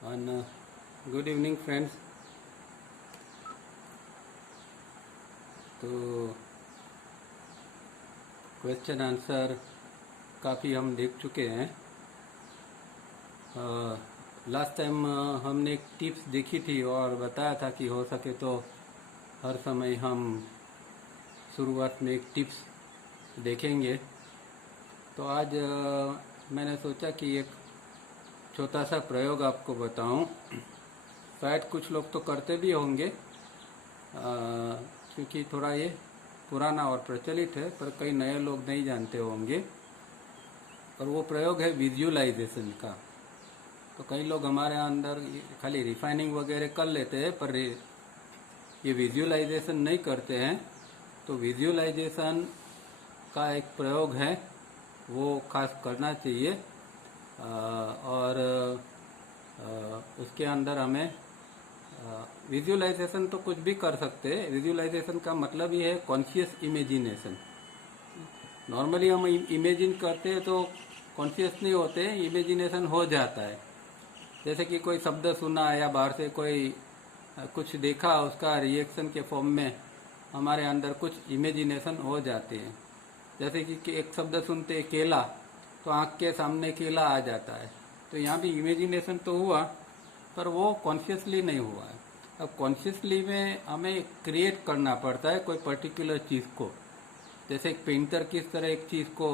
and good evening friends. तो question answer काफ़ी हम देख चुके हैं। लास्ट टाइम हमने एक टिप्स देखी थी और बताया था कि हो सके तो हर समय हम शुरुआत में एक टिप्स देखेंगे। तो आज मैंने सोचा कि एक छोटा सा प्रयोग आपको बताऊं। शायद कुछ लोग तो करते भी होंगे क्योंकि थोड़ा ये पुराना और प्रचलित है, पर कई नए लोग नहीं जानते होंगे। और वो प्रयोग है विजुअलाइजेशन का। तो कई लोग हमारे अंदर खाली रिफाइनिंग वगैरह कर लेते हैं, पर ये विजुअलाइजेशन नहीं करते हैं। तो विजुअलाइजेशन का एक प्रयोग है, वो खास करना चाहिए। और उसके अंदर हमें विजुअलाइजेशन तो कुछ भी कर सकते हैं। विजुअलाइजेशन का मतलब ही है कॉन्शियस इमेजिनेशन। नॉर्मली हम इमेजिन करते हैं तो कॉन्शियस नहीं होते, इमेजिनेशन हो जाता है। जैसे कि कोई शब्द सुना या बाहर से कोई कुछ देखा, उसका रिएक्शन के फॉर्म में हमारे अंदर कुछ इमेजिनेशन हो जाते हैं। जैसे कि एक शब्द सुनते केला, तो आँख के सामने केला आ जाता है। तो यहाँ भी इमेजिनेशन तो हुआ, पर वो कॉन्शियसली नहीं हुआ है। अब कॉन्शियसली में हमें क्रिएट करना पड़ता है कोई पर्टिकुलर चीज़ को। जैसे एक पेंटर किस तरह एक चीज़ को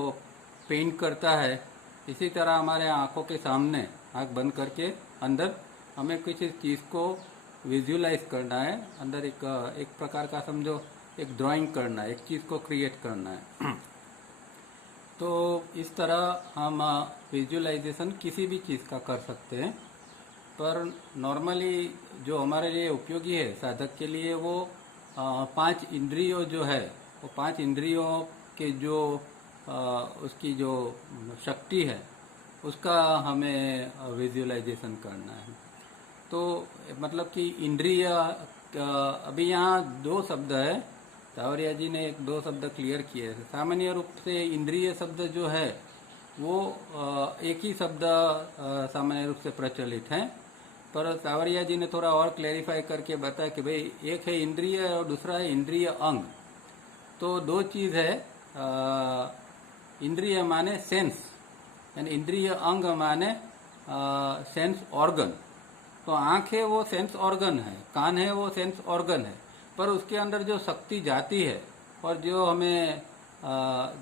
पेंट करता है, इसी तरह हमारे आँखों के सामने आँख बंद करके अंदर हमें किसी चीज़ को विजुअलाइज करना है। अंदर एक प्रकार का समझो एक ड्राइंग करना है, एक चीज़ को क्रिएट करना है। तो इस तरह हम विजुअलाइजेशन किसी भी चीज़ का कर सकते हैं। पर नॉर्मली जो हमारे लिए उपयोगी है साधक के लिए, वो 5 इंद्रियों जो है, वो 5 इंद्रियों के जो उसकी जो शक्ति है, उसका हमें विजुअलाइजेशन करना है। तो मतलब कि इंद्रिय, अभी यहाँ 2 शब्द है, तावरिया जी ने 2 शब्द क्लियर किए हैं। सामान्य रूप से इंद्रिय शब्द जो है वो एक ही शब्द सामान्य रूप से प्रचलित है, पर तावरिया जी ने थोड़ा और क्लैरिफाई करके बताया कि भाई एक है इंद्रिय और दूसरा है इंद्रिय अंग। तो 2 चीज़ है। इंद्रिय माने सेंस, यानी इंद्रिय अंग माने सेंस ऑर्गन। तो आँख है वो सेंस ऑर्गन है, कान है वो सेंस ऑर्गन है, पर उसके अंदर जो शक्ति जाती है और जो हमें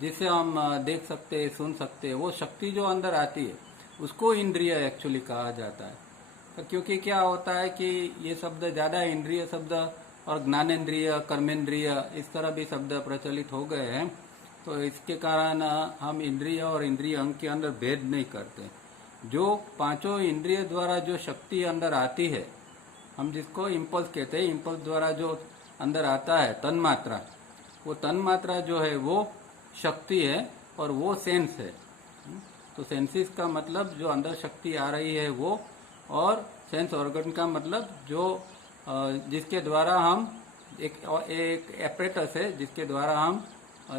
जिसे हम देख सकते हैं, सुन सकते हैं, वो शक्ति जो अंदर आती है उसको इंद्रिय एक्चुअली कहा जाता है। तो क्योंकि क्या होता है कि ये शब्द ज़्यादा इंद्रिय शब्द और ज्ञानेन्द्रिय, कर्मेंद्रिय, इस तरह भी शब्द प्रचलित हो गए हैं। तो इसके कारण हम इंद्रिय और इंद्रिय अंग के अंदर भेद नहीं करते। जो 5 इंद्रिय द्वारा जो शक्ति अंदर आती है, हम जिसको इम्पल्स कहते हैं, इम्पल्स द्वारा जो अंदर आता है तन्मात्रा, वो तन्मात्रा जो है वो शक्ति है और वो सेंस है। तो सेंसिस का मतलब जो अंदर शक्ति आ रही है वो, और सेंस ऑर्गन का मतलब जो जिसके द्वारा हम एक एपरेटस है जिसके द्वारा हम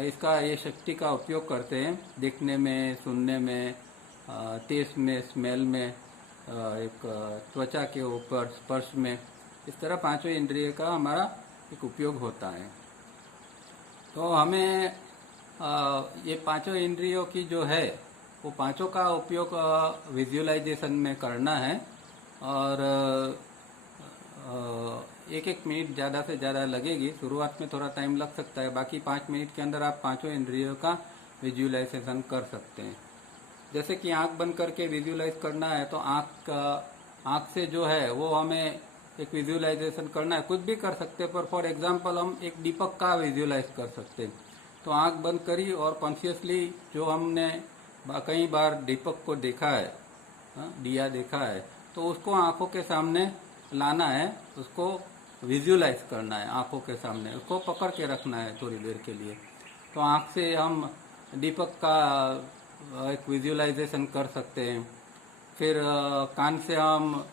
इसका ये शक्ति का उपयोग करते हैं, देखने में, सुनने में, टेस्ट में, स्मेल में, एक त्वचा के ऊपर स्पर्श में। इस तरह 5 इंद्रिय का हमारा एक उपयोग होता है। तो हमें ये 5 इंद्रियों की जो है वो 5 का उपयोग विजुअलाइजेशन में करना है। और 1-1 मिनट ज़्यादा से ज़्यादा लगेगी। शुरुआत में थोड़ा टाइम लग सकता है, बाकी 5 मिनट के अंदर आप 5 इंद्रियों का विजुअलाइजेशन कर सकते हैं। जैसे कि आंख बंद करके विजुअलाइज करना है, तो आंख से जो है वो हमें एक विजुअलाइजेशन करना है। कुछ भी कर सकते हैं, पर फॉर एग्जांपल हम एक दीपक का विजुअलाइज कर सकते हैं। तो आंख बंद करी और कॉन्शियसली जो हमने कई बार दीपक को देखा है, दिया देखा है, तो उसको आंखों के सामने लाना है, उसको विजुअलाइज करना है आंखों के सामने, उसको पकड़ के रखना है थोड़ी देर के लिए। तो आंख से हम दीपक का एक विजुअलाइजेशन कर सकते हैं। फिर कान से हम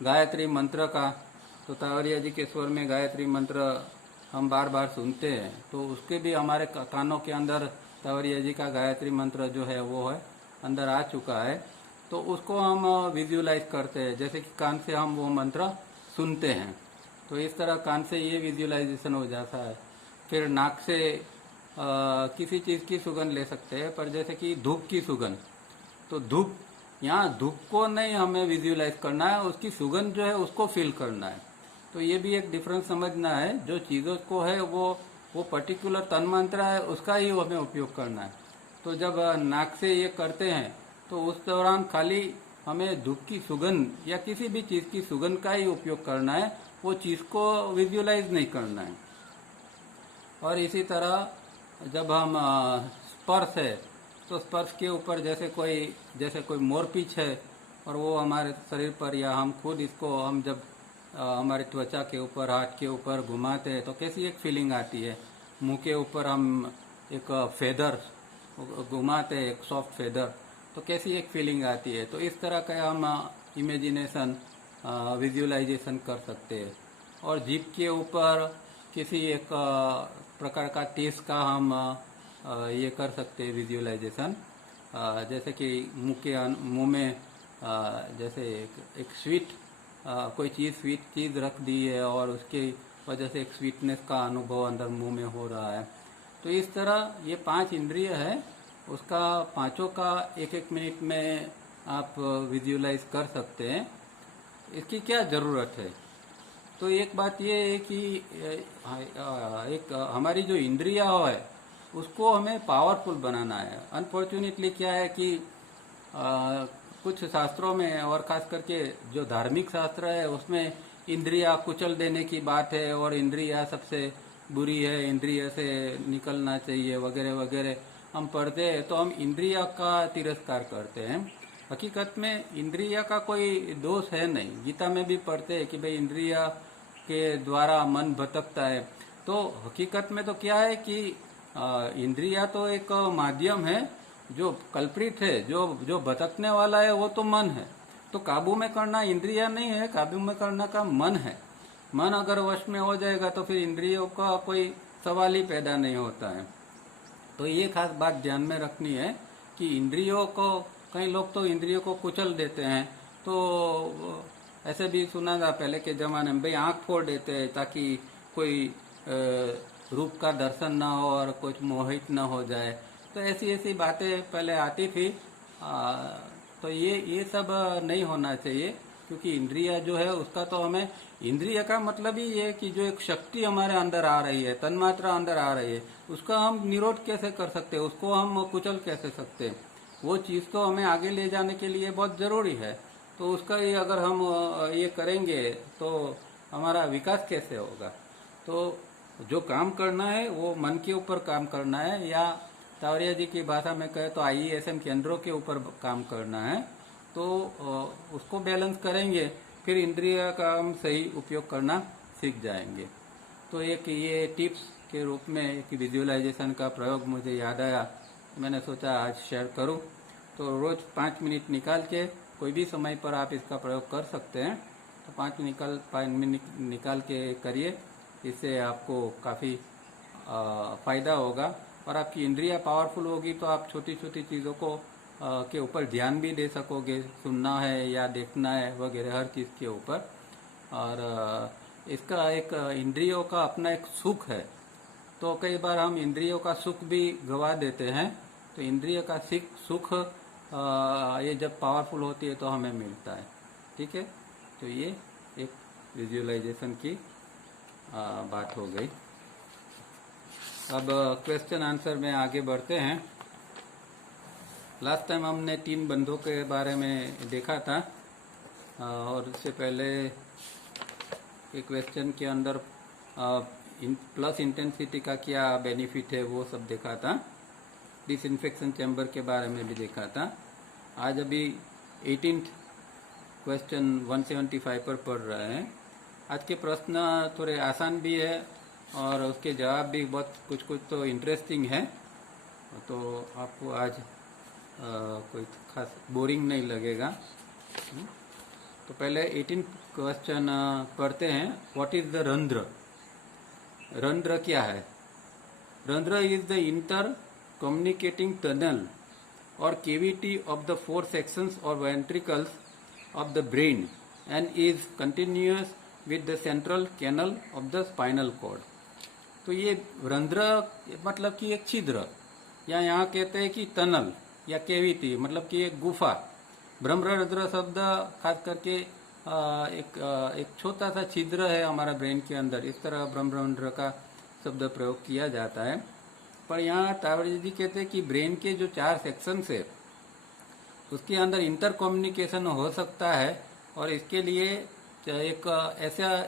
गायत्री मंत्र का, तो तावरिया जी के स्वर में गायत्री मंत्र हम बार बार सुनते हैं, तो उसके भी हमारे कानों के अंदर तावरिया जी का गायत्री मंत्र जो है वो है अंदर आ चुका है। तो उसको हम विजुअलाइज करते हैं, जैसे कि कान से हम वो मंत्र सुनते हैं, तो इस तरह कान से ये विजुअलाइजेशन हो जाता है। फिर नाक से किसी चीज़ की सुगंध ले सकते हैं, पर जैसे कि धूप की सुगंध, तो धूप, यहाँ धूप को नहीं हमें विजुअलाइज करना है, उसकी सुगंध जो है उसको फील करना है। तो ये भी एक डिफरेंस समझना है, जो चीज़ों को है वो पर्टिकुलर तन मंत्र है, उसका ही हमें उपयोग करना है। तो जब नाक से ये करते हैं तो उस दौरान खाली हमें धूप की सुगंध या किसी भी चीज़ की सुगंध का ही उपयोग करना है, वो चीज़ को विजुअलाइज नहीं करना है। और इसी तरह जब हम स्पर्श है, तो स्पर्श के ऊपर जैसे कोई मोरपींछ है और वो हमारे शरीर पर, या हम खुद इसको हम जब हमारे त्वचा के ऊपर, हाथ के ऊपर घुमाते हैं तो कैसी एक फीलिंग आती है। मुंह के ऊपर हम एक फेदर घुमाते हैं, एक सॉफ्ट फेदर, तो कैसी एक फीलिंग आती है। तो इस तरह का हम इमेजिनेशन, विजुअलाइजेशन कर सकते हैं। और जीभ के ऊपर किसी एक प्रकार का टेस्ट का हम ये कर सकते हैं विजुअलाइजेशन। जैसे कि मुंह में जैसे एक स्वीट कोई स्वीट चीज़ रख दी है और उसकी वजह से एक स्वीटनेस का अनुभव अंदर मुंह में हो रहा है। तो इस तरह ये 5 इंद्रिय है, उसका पांचों का एक एक मिनट में आप विजुअलाइज कर सकते हैं। इसकी क्या ज़रूरत है? तो एक बात ये है कि एक हमारी जो इंद्रिया है उसको हमें पावरफुल बनाना है। अनफॉर्चुनेटली क्या है कि कुछ शास्त्रों में, और खास करके जो धार्मिक शास्त्र है उसमें इंद्रिया कुचल देने की बात है, और इंद्रिया सबसे बुरी है, इंद्रिय से निकलना चाहिए वगैरह वगैरह हम पढ़ते हैं। तो हम इंद्रिया का तिरस्कार करते हैं। हकीकत में इंद्रिया का कोई दोष है नहीं। गीता में भी पढ़ते हैं कि भाई इंद्रिया के द्वारा मन भटकता है। तो हकीकत में तो क्या है कि इंद्रिया तो एक माध्यम है, जो कल्प्रिट है, जो भटकने वाला है वो तो मन है। तो काबू में करना इंद्रिया नहीं है, काबू में करना का मन है। मन अगर वश में हो जाएगा तो फिर इंद्रियों का कोई सवाल ही पैदा नहीं होता है। तो ये खास बात ध्यान में रखनी है कि इंद्रियों को, कई लोग तो इंद्रियों को कुचल देते हैं। तो ऐसे भी सुना था पहले के जमाने में, भाई आंख फोड़ देते हैं ताकि कोई रूप का दर्शन ना हो और कुछ मोहित ना हो जाए। तो ऐसी ऐसी बातें पहले आती थी। तो ये सब नहीं होना चाहिए, क्योंकि इंद्रिया जो है उसका तो हमें, इंद्रिय का मतलब ही ये कि जो एक शक्ति हमारे अंदर आ रही है, तन्मात्रा अंदर आ रही है, उसका हम निरोध कैसे कर सकते हैं, उसको हम कुचल कैसे सकते हैं। वो चीज़ तो हमें आगे ले जाने के लिए बहुत ज़रूरी है। तो उसका ही अगर हम ये करेंगे तो हमारा विकास कैसे होगा। तो जो काम करना है वो मन के ऊपर काम करना है, या तावरिया जी की भाषा में कहे तो IESM केंद्रों के ऊपर काम करना है। तो उसको बैलेंस करेंगे, फिर इंद्रिय का हम सही उपयोग करना सीख जाएंगे। तो एक ये टिप्स के रूप में एक विजुअलाइजेशन का प्रयोग मुझे याद आया, मैंने सोचा आज शेयर करूं। तो रोज 5 मिनट निकाल के कोई भी समय पर आप इसका प्रयोग कर सकते हैं। तो 5 मिनट निकाल के करिए, इससे आपको काफ़ी फ़ायदा होगा और आपकी इंद्रियां पावरफुल होगी। तो आप छोटी छोटी चीज़ों को के ऊपर ध्यान भी दे सकोगे, सुनना है या देखना है वगैरह हर चीज़ के ऊपर। और इसका एक इंद्रियों का अपना एक सुख है। तो कई बार हम इंद्रियों का सुख भी गवा देते हैं। तो इंद्रिय का सुख ये जब पावरफुल होती है तो हमें मिलता है। ठीक है, तो ये एक विजुअलाइजेशन की बात हो गई। अब क्वेश्चन आंसर में आगे बढ़ते हैं। लास्ट टाइम हमने 3 बंधों के बारे में देखा था, और इससे पहले एक क्वेश्चन के अंदर प्लस इंटेंसिटी का क्या बेनिफिट है वो सब देखा था। डिसइंफेक्शन चैम्बर के बारे में भी देखा था। आज अभी 18th क्वेश्चन 175 पर पढ़ रहे हैं। आज के प्रश्न थोड़े आसान भी है और उसके जवाब भी बहुत कुछ तो इंटरेस्टिंग है। तो आपको आज कोई खास बोरिंग नहीं लगेगा। तो पहले 18 क्वेश्चन पढ़ते हैं। व्हाट इज द रंध्र? रंध्र क्या है? रंध्र is the inter communicating tunnel or cavity of the four sections or ventricles of the brain and is continuous with the central canal of the spinal cord. तो ये रंध्र मतलब कि एक छिद्र, या यहाँ कहते हैं कि टनल या केविटी मतलब कि एक गुफा। ब्रह्मरंध्र शब्द खास करके एक छोटा सा छिद्र है हमारा ब्रेन के अंदर, इस तरह ब्रह्मरंध्र का शब्द प्रयोग किया जाता है। पर यहाँ तावड़े जी कहते हैं कि ब्रेन के जो 4 सेक्शंस है उसके अंदर इंटर कम्युनिकेशन हो सकता है, और इसके लिए एक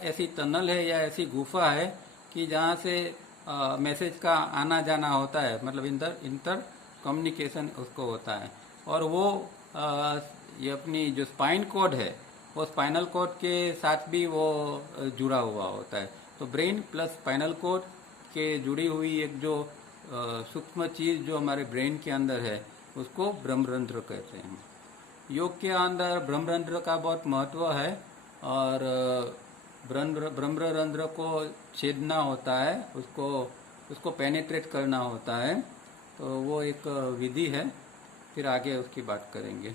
ऐसी टनल है या ऐसी गुफा है कि जहाँ से मैसेज का आना जाना होता है, मतलब इंटर कम्युनिकेशन उसको होता है। और वो ये अपनी जो स्पाइन कोड है वो स्पाइनल कोड के साथ भी वो जुड़ा हुआ होता है। तो ब्रेन प्लस स्पाइनल कोड के जुड़ी हुई एक जो सूक्ष्म चीज जो हमारे ब्रेन के अंदर है उसको ब्रह्मरंध्र कहते हैं। योग के अंदर ब्रह्मरंध्र का बहुत महत्व है, और ब्रह्मरंध्र को छेदना होता है, उसको पेनिट्रेट करना होता है। तो वो एक विधि है, फिर आगे उसकी बात करेंगे।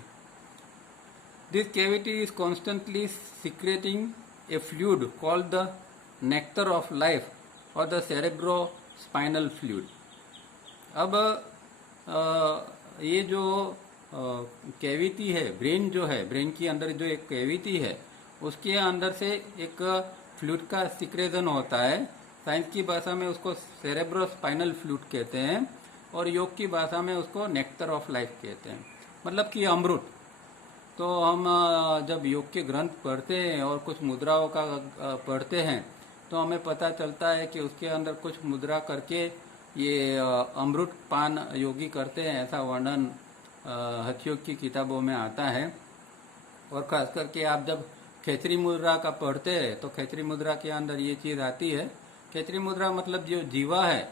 This cavity is constantly secreting A fluid called the nectar of life और द सेरेब्रो स्पाइनल फ्लूइड। अब ये जो कैविटी है, ब्रेन जो है, ब्रेन के अंदर जो एक कैविटी है उसके अंदर से एक फ्लूइड का सिक्रेशन होता है। साइंस की भाषा में उसको सेरेब्रो स्पाइनल फ्लूइड कहते हैं, और योग की भाषा में उसको नेक्टर ऑफ लाइफ कहते हैं, मतलब कि अमृत। तो हम जब योग के ग्रंथ पढ़ते हैं और कुछ मुद्राओं का पढ़ते हैं तो हमें पता चलता है कि उसके अंदर कुछ मुद्रा करके ये अमृत पान योगी करते हैं, ऐसा वर्णन हठयोग की किताबों में आता है। और खास करके आप जब खेचरी मुद्रा का पढ़ते हैं तो खेचरी मुद्रा के अंदर ये चीज आती है। खेचरी मुद्रा मतलब जो जीवा है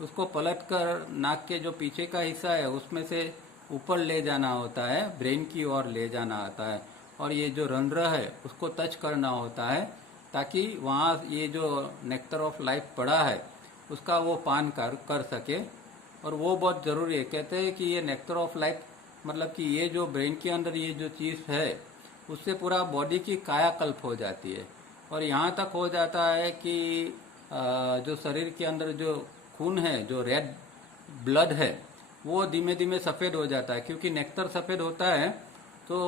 उसको पलट कर नाक के जो पीछे का हिस्सा है उसमें से ऊपर ले जाना होता है, ब्रेन की ओर ले जाना आता है, और ये जो रंध्र है उसको टच करना होता है ताकि वहाँ ये जो नेक्टर ऑफ लाइफ पड़ा है उसका वो पान कर सके। और वो बहुत जरूरी है। कहते हैं कि ये नेक्टर ऑफ लाइफ मतलब कि ये जो ब्रेन के अंदर ये जो चीज है उससे पूरा बॉडी की कायाकल्प हो जाती है, और यहाँ तक हो जाता है कि जो शरीर के अंदर जो खून है, जो रेड ब्लड है, वो धीमे धीमे सफेद हो जाता है। क्योंकि नेक्टर सफेद होता है तो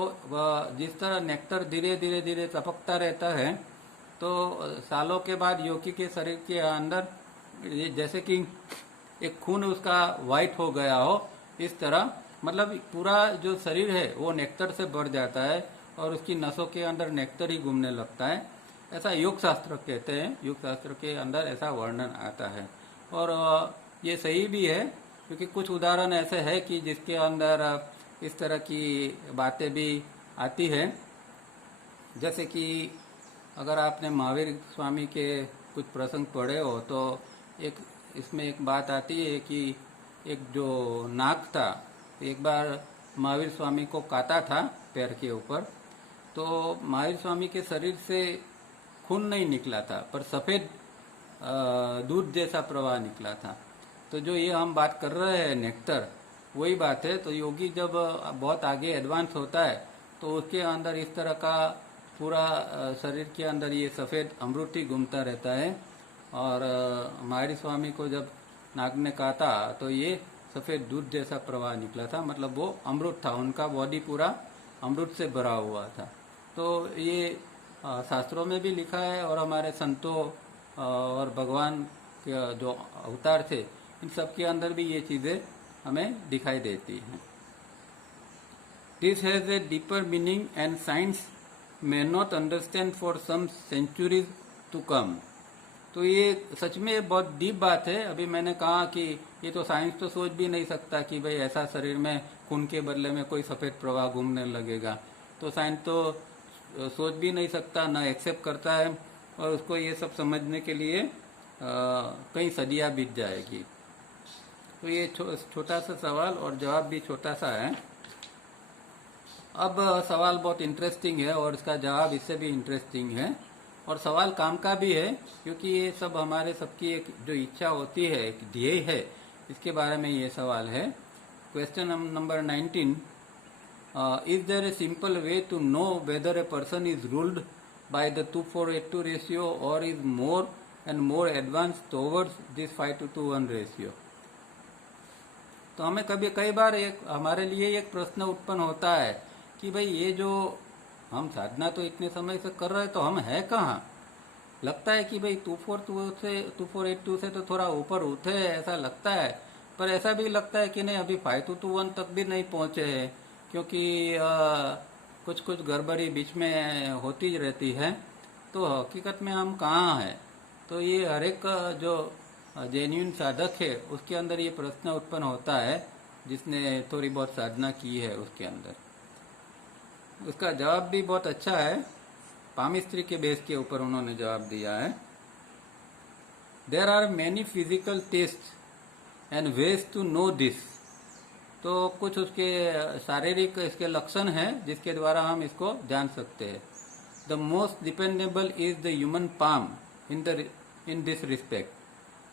जिस तरह नेक्टर धीरे धीरे धीरे टपकता रहता है, तो सालों के बाद योगी के शरीर के अंदर जैसे कि एक खून उसका वाइट हो गया हो, इस तरह मतलब पूरा जो शरीर है वो नेक्टर से भर जाता है और उसकी नसों के अंदर नेक्टर ही घूमने लगता है। ऐसा योग शास्त्र कहते हैं, योग शास्त्र के अंदर ऐसा वर्णन आता है। और ये सही भी है क्योंकि कुछ उदाहरण ऐसे है कि जिसके अंदर इस तरह की बातें भी आती है। जैसे कि अगर आपने महावीर स्वामी के कुछ प्रसंग पढ़े हो तो इसमें एक बात आती है कि एक जो नाग था एक बार महावीर स्वामी को काटा था पैर के ऊपर, तो महावीर स्वामी के शरीर से खून नहीं निकला था पर सफेद दूध जैसा प्रवाह निकला था। तो जो ये हम बात कर रहे हैं नेक्टर, वही बात है। तो योगी जब बहुत आगे एडवांस होता है तो उसके अंदर इस तरह का पूरा शरीर के अंदर ये सफेद अमृत ही घूमता रहता है। और महावीर स्वामी को जब नाग ने काटा तो ये सफेद दूध जैसा प्रवाह निकला था, मतलब वो अमृत था, उनका बॉडी पूरा अमृत से भरा हुआ था। तो ये शास्त्रों में भी लिखा है और हमारे संतों और भगवान के जो अवतार थे इन सब के अंदर भी ये चीजें हमें दिखाई देती हैं। This has a deeper meaning and science may not understand for some centuries to come. तो ये सच में बहुत डीप बात है। अभी मैंने कहा कि ये तो साइंस तो सोच भी नहीं सकता कि भाई ऐसा शरीर में खून के बदले में कोई सफेद प्रवाह घूमने लगेगा, तो साइंस तो सोच भी नहीं सकता, ना एक्सेप्ट करता है, और उसको ये सब समझने के लिए कई सदियां बीत जाएगी। तो ये छोटा सा सवाल और जवाब भी छोटा सा है। अब सवाल बहुत इंटरेस्टिंग है और इसका जवाब इससे भी इंटरेस्टिंग है, और सवाल काम का भी है क्योंकि ये सब हमारे सबकी एक जो इच्छा होती है, एक ध्येय है, इसके बारे में ये सवाल है। Question number 19, is there a simple way to know whether a person is ruled by the 2:4:8:2 ratio or is more and more advanced towards this 5:2:1 ratio? तो हमें कई बार हमारे लिए एक प्रश्न उत्पन्न होता है कि भाई ये जो हम साधना तो इतने समय से कर रहे हैं तो हम है कहाँ। लगता है कि भाई 2:4:8:2 से तो थोड़ा ऊपर उठे ऐसा लगता है, पर ऐसा भी लगता है कि नहीं अभी 5:2:1 तक भी नहीं पहुंचे हैं, क्योंकि कुछ कुछ गड़बड़ी बीच में होती रहती है। तो हकीकत में हम कहाँ हैं? तो ये हर एक जो जेन्युइन साधक है उसके अंदर ये प्रश्न उत्पन्न होता है, जिसने थोड़ी बहुत साधना की है उसके अंदर। उसका जवाब भी बहुत अच्छा है, पामिस्त्री के बेस के ऊपर उन्होंने जवाब दिया है। There are many physical test and ways to know this. तो कुछ उसके शारीरिक इसके लक्षण हैं जिसके द्वारा हम इसको जान सकते हैं। The most dependable is the human palm in this respect.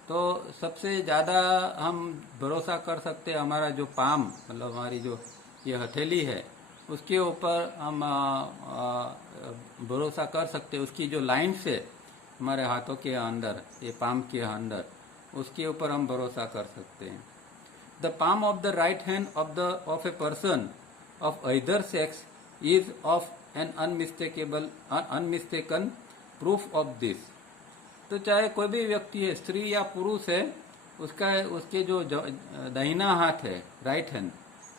तो सबसे ज़्यादा हम भरोसा कर सकते हैं हमारा जो पाम, मतलब हमारी जो ये हथेली है उसके ऊपर हम भरोसा कर सकते हैं। उसकी जो लाइन्स है हमारे हाथों के अंदर, ये पाम के अंदर, उसके ऊपर हम भरोसा कर सकते हैं। The palm of the right hand of a person of either sex is of an unmistaken proof of this. तो चाहे कोई भी व्यक्ति है, स्त्री या पुरुष है, उसके जो दाहिना हाथ है, राइट हैंड,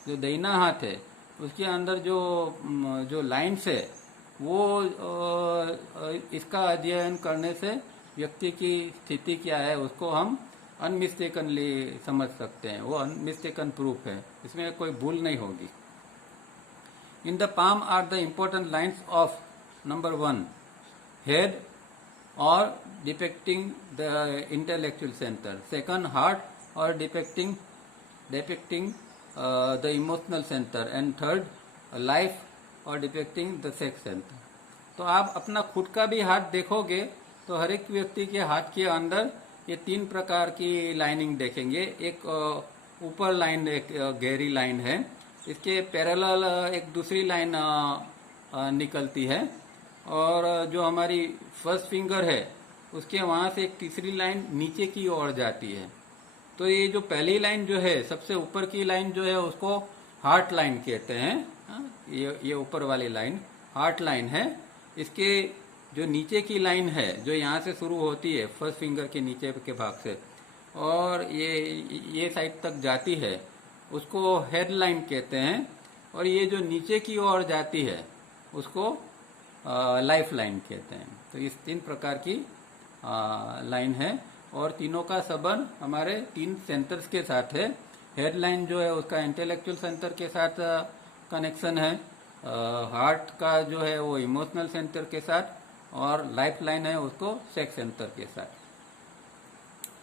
जो दाहिना हाथ है उसके अंदर जो लाइन्स है वो इसका अध्ययन करने से व्यक्ति की स्थिति क्या है उसको हम अनमिस्टेकनली समझ सकते हैं। वो अनमिस्टेकन प्रूफ है, इसमें कोई भूल नहीं होगी। In the palm are the important lines of number 1 head or depicting the intellectual center, second heart or depicting the emotional center, and third life or depicting the sex center। तो आप अपना खुद का भी हाथ देखोगे तो हर एक व्यक्ति के हाथ के अंदर ये 3 प्रकार की लाइनिंग देखेंगे। एक ऊपर लाइन एक गहरी लाइन है, इसके पैरेलल एक दूसरी लाइन निकलती है, और जो हमारी फर्स्ट फिंगर है उसके वहां से एक तीसरी लाइन नीचे की ओर जाती है। तो ये जो पहली लाइन जो है, सबसे ऊपर की लाइन जो है उसको हार्ट लाइन कहते हैं। ये ऊपर वाली लाइन हार्ट लाइन है। इसके जो नीचे की लाइन है जो यहाँ से शुरू होती है फर्स्ट फिंगर के नीचे के भाग से और ये साइड तक जाती है, उसको हेड लाइन कहते हैं। और ये जो नीचे की ओर जाती है उसको लाइफ लाइन कहते हैं। तो इस 3 प्रकार की लाइन है, और तीनों का संबंध हमारे 3 सेंटर्स के साथ है। हेड लाइन जो है उसका इंटेलेक्चुअल सेंटर के साथ कनेक्शन है, हार्ट का जो है वो इमोशनल सेंटर के साथ, और लाइफ लाइन है उसको सेक्स सेंटर के साथ।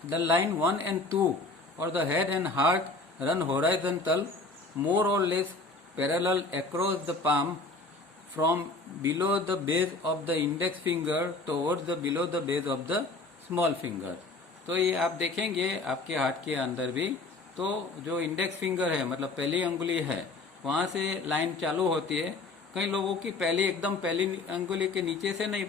The line 1 and 2 or the head and heart run horizontal more or less parallel across the palm from below the base of the index finger towards the below the base of the small finger। तो ये आप देखेंगे आपके हाथ के अंदर भी, तो जो इंडेक्स फिंगर है मतलब पहली अंगुली है वहाँ से लाइन चालू होती है। कई लोगों की एकदम पहली अंगुली के नीचे से नहीं,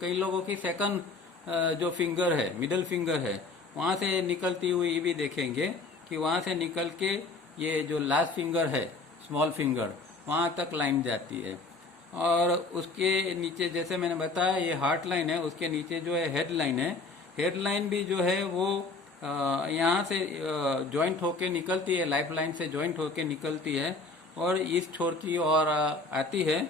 कई लोगों की सेकंड जो फिंगर है, मिडिल फिंगर है, वहाँ से निकलती हुई भी देखेंगे कि वहाँ से निकल के ये जो लास्ट फिंगर है, स्मॉल फिंगर, वहाँ तक लाइन जाती है। और उसके नीचे जैसे मैंने बताया ये हार्ट लाइन है, उसके नीचे जो है हेड लाइन है। हेड लाइन भी जो है वो यहाँ से जॉइंट होके निकलती है, लाइफ लाइन से जॉइंट होके निकलती है और इस छोर की ओर आती है,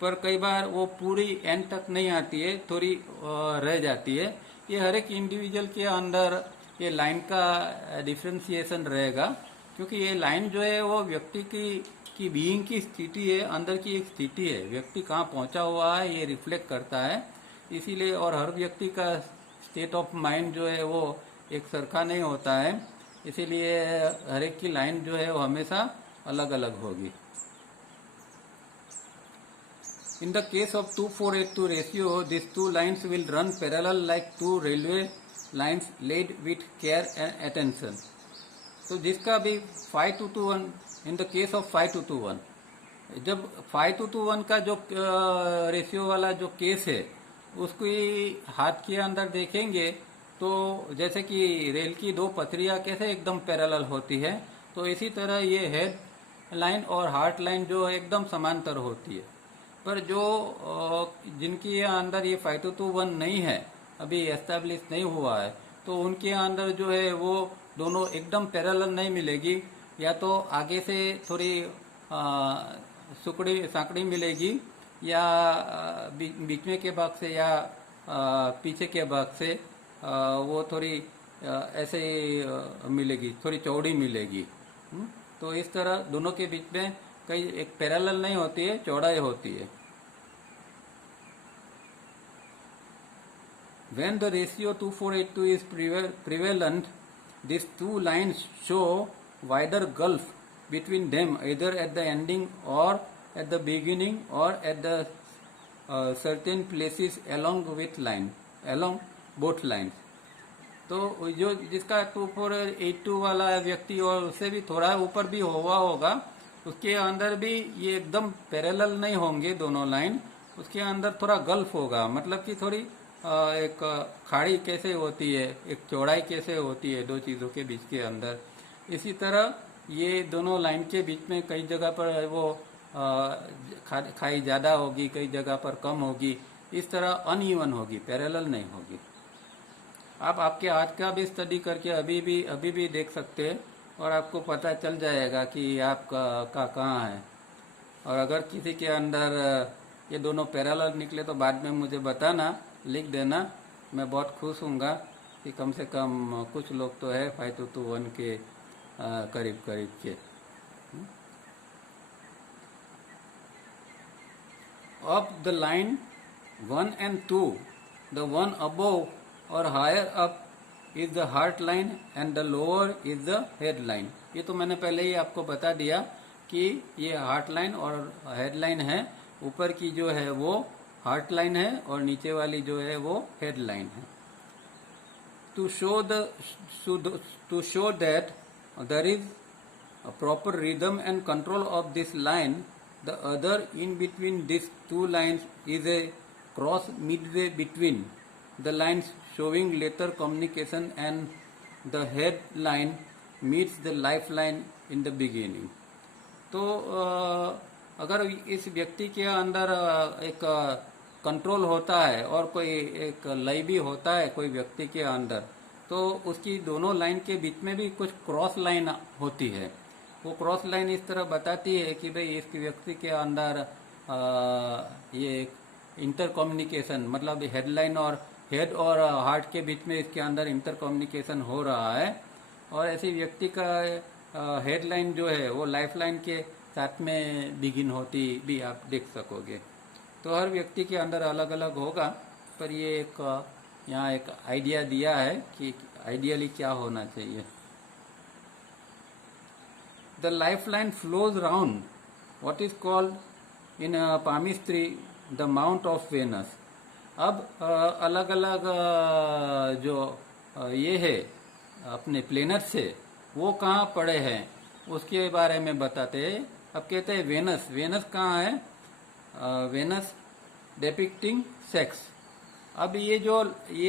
पर कई बार वो पूरी एंड तक नहीं आती है, थोड़ी रह जाती है। ये हर एक इंडिविजुअल के अंदर ये लाइन का डिफ्रेंसिएशन रहेगा, क्योंकि ये लाइन जो है वो व्यक्ति की बीइंग की स्थिति है, अंदर की एक स्थिति है, व्यक्ति कहाँ पहुंचा हुआ है ये रिफ्लेक्ट करता है। इसीलिए और हर व्यक्ति का स्टेट ऑफ माइंड जो है वो एक सरखा नहीं होता है, इसीलिए हर एक की लाइन जो है वो हमेशा अलग अलग होगी। In the case of 2:4:8:2 ratio this 2 lines will run parallel like 2 railway lines laid with care and attention. तो जिसका भी 5:2:1 इन द केस ऑफ 5:1, जब 5:1 का जो रेशियो वाला जो केस है उसको हाथ के अंदर देखेंगे तो जैसे कि रेल की दो पटरियां कैसे एकदम पैरेलल होती है, तो इसी तरह ये हेड लाइन और हार्ट लाइन जो है एकदम समांतर होती है। पर जो जिनके अंदर ये 5:1 नहीं है, अभी एस्टेब्लिश नहीं हुआ है, तो उनके अंदर जो है वो दोनों एकदम पैरेलल नहीं मिलेगी, या तो आगे से थोड़ी सुकड़ी सांकड़ी मिलेगी, या बीच में के भाग से, या पीछे के भाग से वो थोड़ी ऐसे मिलेगी, थोड़ी चौड़ी मिलेगी। तो इस तरह दोनों के बीच में कई एक पैरेलल नहीं होती है, चौड़ाई होती है। When the ratio 2:4:8 is prevalent, these two lines show wider gulf between them, either at the ending or at the beginning or at the certain places along both lines. तो जो जिसका 2:4:8 वाला व्यक्ति और उससे भी थोड़ा ऊपर भी हुआ होगा, उसके अंदर भी ये एकदम पैरेलल नहीं होंगे दोनों लाइन, उसके अंदर थोड़ा गल्फ होगा, मतलब कि थोड़ी एक खाड़ी कैसे होती है, एक चौड़ाई कैसे होती है दो चीज़ों के बीच के अंदर, इसी तरह ये दोनों लाइन के बीच में कई जगह पर वो खाई ज़्यादा होगी, कई जगह पर कम होगी, इस तरह अनइवन होगी, पैरेलल नहीं होगी। आप आपके हाथ का भी स्टडी करके अभी भी देख सकते हैं और आपको पता चल जाएगा कि आपका कहाँ है। और अगर किसी के अंदर ये दोनों पैरेलल निकले तो बाद में मुझे बताना, लिख देना, मैं बहुत खुश हूँगा कि कम से कम कुछ लोग तो है 5:1 के करीब के। Of the line 1 and 2, the one above or higher up is the heart line and the lower is the head line. ये तो मैंने पहले ही आपको बता दिया कि ये हार्ट लाइन और हेड लाइन है, ऊपर की जो है वो हार्ट लाइन है और नीचे वाली जो है वो हेड लाइन है। To show that there is a proper rhythm and control of this line, the other in between these two lines is a cross midway between the lines, showing later communication, and the head line meets the lifeline in the beginning. तो अगर इस व्यक्ति के अंदर एक control होता है और कोई एक लय भी होता है कोई व्यक्ति के अंदर, तो उसकी दोनों लाइन के बीच में भी कुछ क्रॉस लाइन होती है। वो क्रॉस लाइन इस तरह बताती है कि भाई इस व्यक्ति के अंदर ये इंटर कम्युनिकेशन, मतलब हेड और हार्ट के बीच में इसके अंदर इंटर कम्युनिकेशन हो रहा है, और ऐसे व्यक्ति का हेड लाइन जो है वो लाइफ लाइन के साथ में बिगिन होती भी आप देख सकोगे। तो हर व्यक्ति के अंदर अलग अलग होगा, पर ये एक यहाँ एक आइडिया दिया है कि आइडियली क्या होना चाहिए। The lifeline flows round what is called in palmistry the Mount of Venus. अब अलग अलग जो ये है अपने प्लेनेट्स से वो कहाँ पड़े हैं उसके बारे में बताते हैं। अब कहते हैं वेनस कहाँ है? Venus depicting sex. अब ये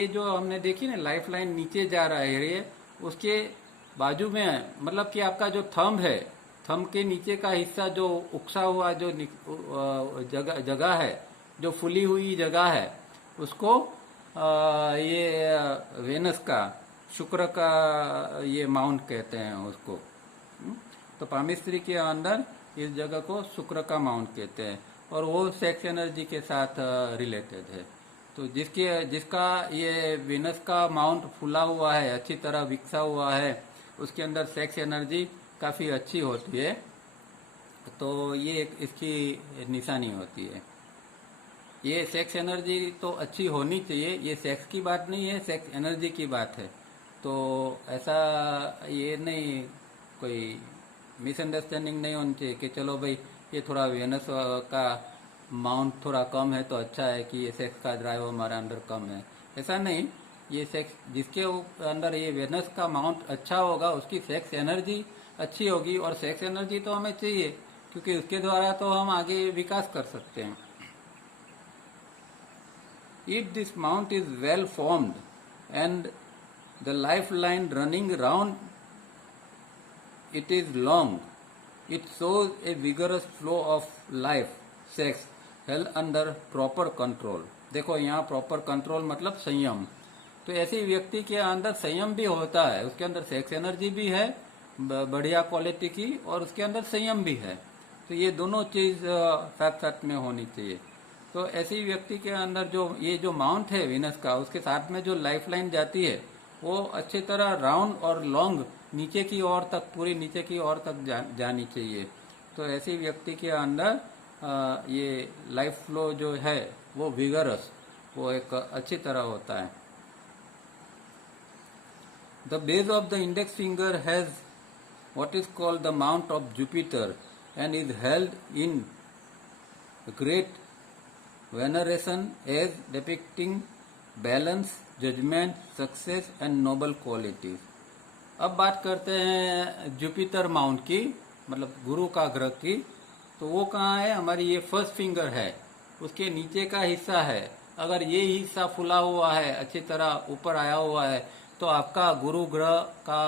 जो हमने देखी ना लाइफ लाइन नीचे जा रहा है, ये उसके बाजू में, मतलब कि आपका जो थंब है, थंब के नीचे का हिस्सा जो उकसा हुआ जो जगह है, जो फुली हुई जगह है, उसको ये वेनस का, शुक्र का ये माउंट कहते हैं उसको। तो पामिस्त्री के अंदर इस जगह को शुक्र का माउंट कहते हैं और वो सेक्स एनर्जी के साथ रिलेटेड है। तो जिसका ये वेनस का माउंट फुला हुआ है, अच्छी तरह विकसा हुआ है, उसके अंदर सेक्स एनर्जी काफ़ी अच्छी होती है। तो ये इसकी निशानी होती है। ये सेक्स एनर्जी तो अच्छी होनी चाहिए, ये सेक्स की बात नहीं है, सेक्स एनर्जी की बात है। तो ऐसा ये नहीं, कोई मिसअंडरस्टैंडिंग नहीं होनी चाहिए कि चलो भाई ये थोड़ा वेनस का माउंट थोड़ा कम है तो अच्छा है कि ये सेक्स का ड्राइव हमारे अंदर कम है, ऐसा नहीं। ये सेक्स जिसके अंदर ये वेनस का माउंट अच्छा होगा उसकी सेक्स एनर्जी अच्छी होगी, और सेक्स एनर्जी तो हमें चाहिए क्योंकि उसके द्वारा तो हम आगे विकास कर सकते हैं। If this mount is well formed and the lifeline running round it is long, it shows a vigorous flow of life, sex, held under proper control. देखो यहाँ प्रॉपर कंट्रोल मतलब संयम। तो ऐसे व्यक्ति के अंदर संयम भी होता है, उसके अंदर सेक्स एनर्जी भी है बढ़िया क्वालिटी की, और उसके अंदर संयम भी है। तो ये दोनों चीज साथ साथ में होनी चाहिए। तो ऐसे व्यक्ति के अंदर जो ये जो माउंट है वीनस का, उसके साथ में जो लाइफ लाइन जाती है वो अच्छी तरह राउंड और लॉन्ग नीचे की ओर तक, पूरी नीचे की ओर तक जानी चाहिए। तो ऐसे व्यक्ति के अंदर ये लाइफ फ्लो जो है वो विगरस, वो एक अच्छी तरह होता है। The base of the index finger has what is called the mount of Jupiter and is held in great veneration as depicting balance, judgment, success and noble qualities. अब बात करते हैं जुपिटर माउंट की, मतलब गुरु का ग्रह की। तो वो कहाँ है? हमारी ये फर्स्ट फिंगर है, उसके नीचे का हिस्सा है। अगर ये हिस्सा फुला हुआ है, अच्छी तरह ऊपर आया हुआ है, तो आपका गुरु ग्रह का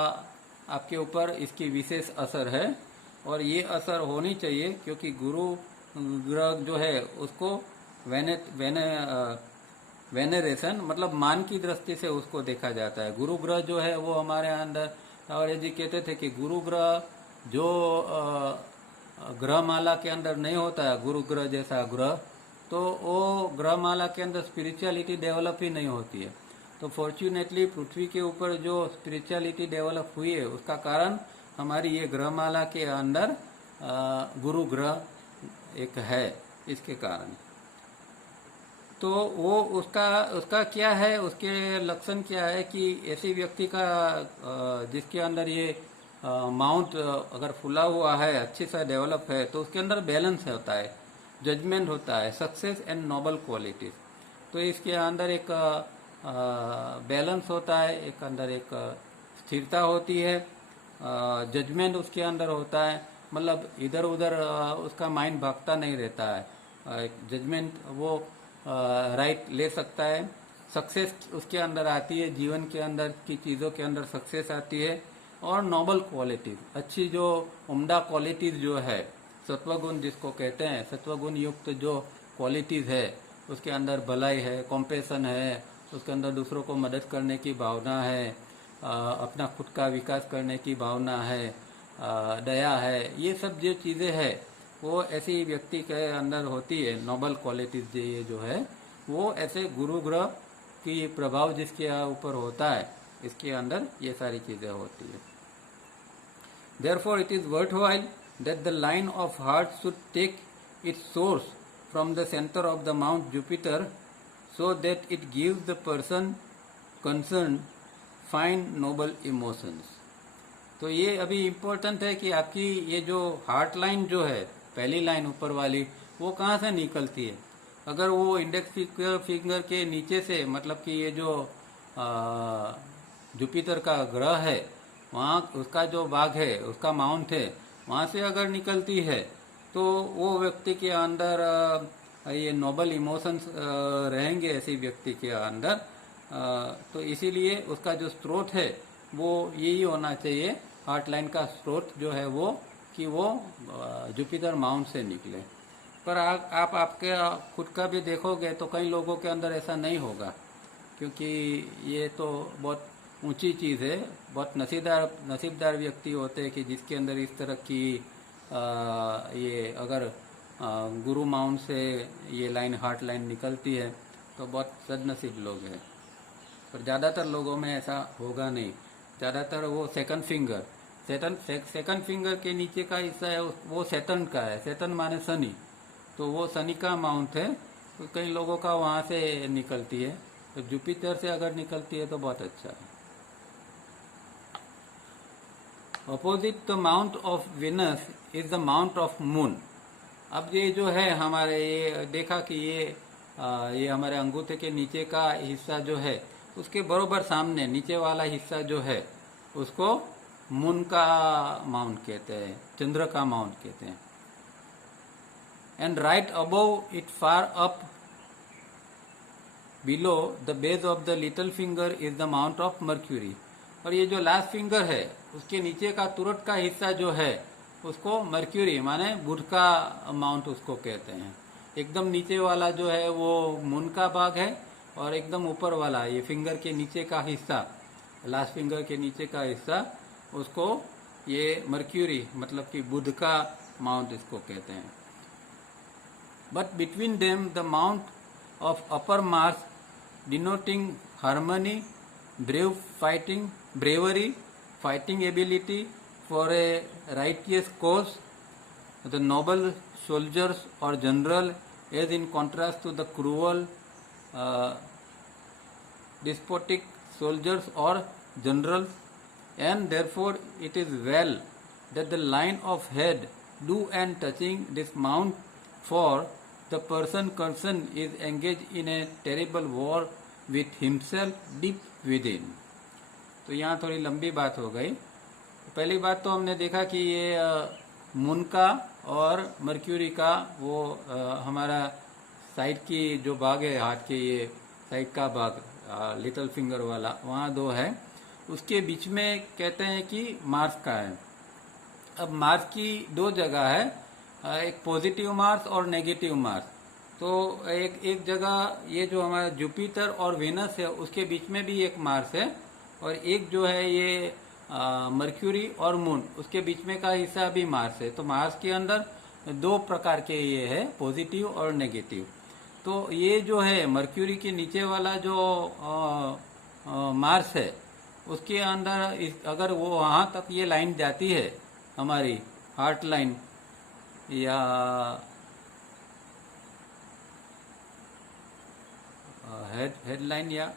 आपके ऊपर इसकी विशेष असर है। और ये असर होनी चाहिए क्योंकि गुरु ग्रह जो है उसको वेनेरेशन मतलब मान की दृष्टि से उसको देखा जाता है। गुरु ग्रह जो है वो हमारे अंदर टावरे जी कहते थे कि गुरु ग्रह जो ग्रहमाला के अंदर नहीं होता है, गुरु ग्रह जैसा ग्रह, तो वो ग्रहमाला के अंदर स्पिरिचुअलिटी डेवलप ही नहीं होती है। तो फॉर्चुनेटली पृथ्वी के ऊपर जो स्पिरिचुअलिटी डेवलप हुई है उसका कारण हमारी ये ग्रहमाला के अंदर गुरु ग्रह एक है, इसके कारण। तो वो उसका क्या है, उसके लक्षण क्या है कि ऐसे व्यक्ति का जिसके अंदर ये माउंट अगर फुला हुआ है, अच्छे से डेवलप है, तो उसके अंदर बैलेंस होता है, जजमेंट होता है, सक्सेस एंड नोबल क्वालिटीज। तो इसके अंदर एक बैलेंस होता है, एक अंदर एक स्थिरता होती है, जजमेंट उसके अंदर होता है, मतलब इधर उधर उसका माइंड भागता नहीं रहता है, जजमेंट वो राइट ले सकता है। सक्सेस उसके अंदर आती है, जीवन के अंदर की चीज़ों के अंदर सक्सेस आती है। और नोबल क्वालिटीज, अच्छी जो उम्दा क्वालिटीज जो है, सत्वगुण जिसको कहते हैं, सत्वगुण युक्त जो क्वालिटीज है, उसके अंदर भलाई है, कॉम्पेशन है, उसके अंदर दूसरों को मदद करने की भावना है, अपना खुद का विकास करने की भावना है, दया है, ये सब जो चीज़ें हैं वो ऐसी व्यक्ति के अंदर होती है। नोबल क्वालिटीज ये जो है वो ऐसे गुरु ग्रह की प्रभाव जिसके ऊपर होता है, इसके अंदर ये सारी चीज़ें होती है। Therefore, it is worthwhile that the line of heart should take its source from the center of the Mount Jupiter, so that it gives the person concerned fine noble emotions. तो ये अभी इम्पोर्टेंट है कि आपकी ये जो heart line जो है, पहली लाइन ऊपर वाली, वो कहाँ से निकलती है। अगर वो इंडेक्स फिंगर के नीचे से, मतलब कि ये जो जुपिटर का ग्रह है, वहाँ उसका जो भाग है, उसका माउंट है, वहाँ से अगर निकलती है तो वो व्यक्ति के अंदर ये नोबल इमोशंस रहेंगे ऐसे व्यक्ति के अंदर। तो इसीलिए उसका जो स्रोत है वो यही होना चाहिए, हार्ट लाइन का स्रोत जो है वो, कि वो जुपिटर माउंट से निकले। पर आप आपके खुद का भी देखोगे तो कई लोगों के अंदर ऐसा नहीं होगा, क्योंकि ये तो बहुत ऊंची चीज़ है। बहुत नसीबदार व्यक्ति होते हैं कि जिसके अंदर इस तरह की ये अगर गुरु माउंट से ये लाइन, हार्ट लाइन निकलती है, तो बहुत सदनसीब लोग हैं। पर ज़्यादातर लोगों में ऐसा होगा नहीं। ज़्यादातर वो सेकंड फिंगर के नीचे का हिस्सा है वो सैटर्न का है। सैटर्न माने शनि, तो वो शनि का माउंट है। तो कई लोगों का वहाँ से निकलती है, तो जुपिटर से अगर निकलती है तो बहुत अच्छा है। Opposite the mount of Venus is the mount of moon. अब ये जो है हमारे, ये देखा कि ये हमारे अंगूठे के नीचे का हिस्सा जो है, उसके बरोबर सामने नीचे वाला हिस्सा जो है उसको मून का माउंट कहते हैं, चंद्र का माउंट कहते हैं। And right above it far up below the base of the little finger is the mount of mercury. और ये जो लास्ट फिंगर है उसके नीचे का तुरट का हिस्सा जो है उसको मर्क्यूरी माने बुध का माउंट उसको कहते हैं। एकदम नीचे वाला जो है वो मून का भाग है और एकदम ऊपर वाला ये फिंगर के नीचे का हिस्सा, लास्ट फिंगर के नीचे का हिस्सा, उसको ये मर्क्यूरी मतलब कि बुध का माउंट इसको कहते हैं। But between them the mount of upper Mars denoting harmony, bravery, fighting ability for a righteous cause, the noble soldiers or general, as in contrast to the cruel, despotic soldiers or generals, and therefore it is well that the line of head do and touching this mount, for the person concerned is engaged in a terrible war with himself deep within। तो यहाँ थोड़ी लंबी बात हो गई। पहली बात तो हमने देखा कि ये मून का और मर्क्यूरी का वो हमारा साइड की जो भाग है, हाथ के ये साइड का भाग लिटिल फिंगर वाला, वहाँ दो है। उसके बीच में कहते हैं कि मार्स का है। अब मार्स की दो जगह है, एक पॉजिटिव मार्स और नेगेटिव मार्स। तो एक जगह ये जो हमारा जुपिटर और वेनस है उसके बीच में भी एक मार्स है, और एक जो है ये मर्क्यूरी और मून उसके बीच में का हिस्सा भी मार्स है। तो मार्स के अंदर दो प्रकार के ये है, पॉजिटिव और नेगेटिव। तो ये जो है मर्क्यूरी के नीचे वाला जो मार्स है उसके अंदर अगर वो वहां तक ये लाइन जाती है, हमारी हार्ट लाइन या हेडलाइन या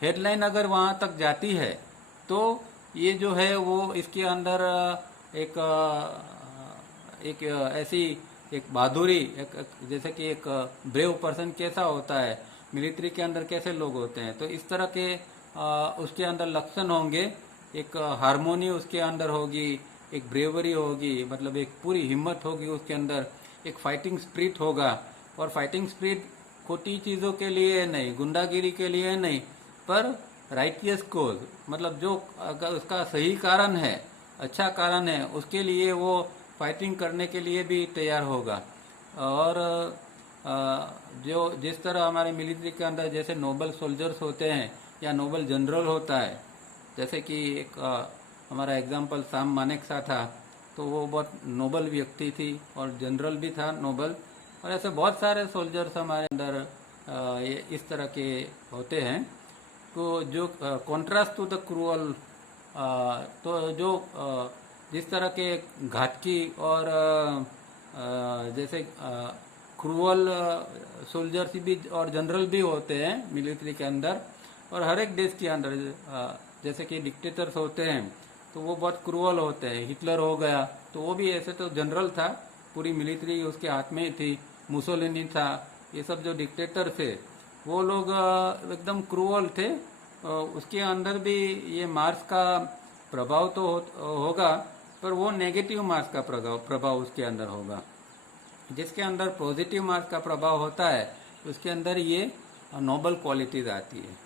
हेडलाइन अगर वहां तक जाती है तो ये जो है वो इसके अंदर एक ऐसी एक बहादुरी, जैसे कि एक ब्रेव पर्सन कैसा होता है, मिलिट्री के अंदर कैसे लोग होते हैं, तो इस तरह के उसके अंदर लक्षण होंगे। एक हार्मोनी उसके अंदर होगी, एक ब्रेवरी होगी, मतलब एक पूरी हिम्मत होगी उसके अंदर, एक फाइटिंग स्पिरिट होगा। और फाइटिंग स्पिरिट खोटी चीजों के लिए नहीं, गुंडागिरी के लिए नहीं, पर राइटियस कोज, मतलब जो अगर उसका सही कारण है, अच्छा कारण है, उसके लिए वो फाइटिंग करने के लिए भी तैयार होगा। और जो जिस तरह हमारे मिलिट्री के अंदर जैसे नोबल सोल्जर्स होते हैं या नोबल जनरल होता है, जैसे कि एक हमारा एग्जाम्पल साम मानेकशॉ था, तो वो बहुत नोबल व्यक्ति थी और जनरल भी था नोबल। और ऐसे बहुत सारे सोल्जर्स हमारे अंदर ये इस तरह के होते हैं। तो जो कॉन्ट्रास्ट टू द क्रूअल, तो जो जिस तरह के घातकी और जैसे क्रूअल सोल्जर्स भी और जनरल भी होते हैं मिलिट्री के अंदर, और हर एक देश के अंदर जैसे कि डिक्टेटर्स होते हैं तो वो बहुत क्रूअल होते हैं। हिटलर हो गया तो वो भी ऐसे तो जनरल था, पूरी मिलिट्री उसके हाथ में थी। मुसोलिनी था, ये सब जो डिक्टेटर थे वो लोग एकदम क्रूअल थे। उसके अंदर भी ये मार्स का प्रभाव तो होगा, पर वो नेगेटिव मार्स का प्रभाव उसके अंदर होगा। जिसके अंदर पॉजिटिव मार्स का प्रभाव होता है उसके अंदर ये नोबल क्वालिटीज आती है।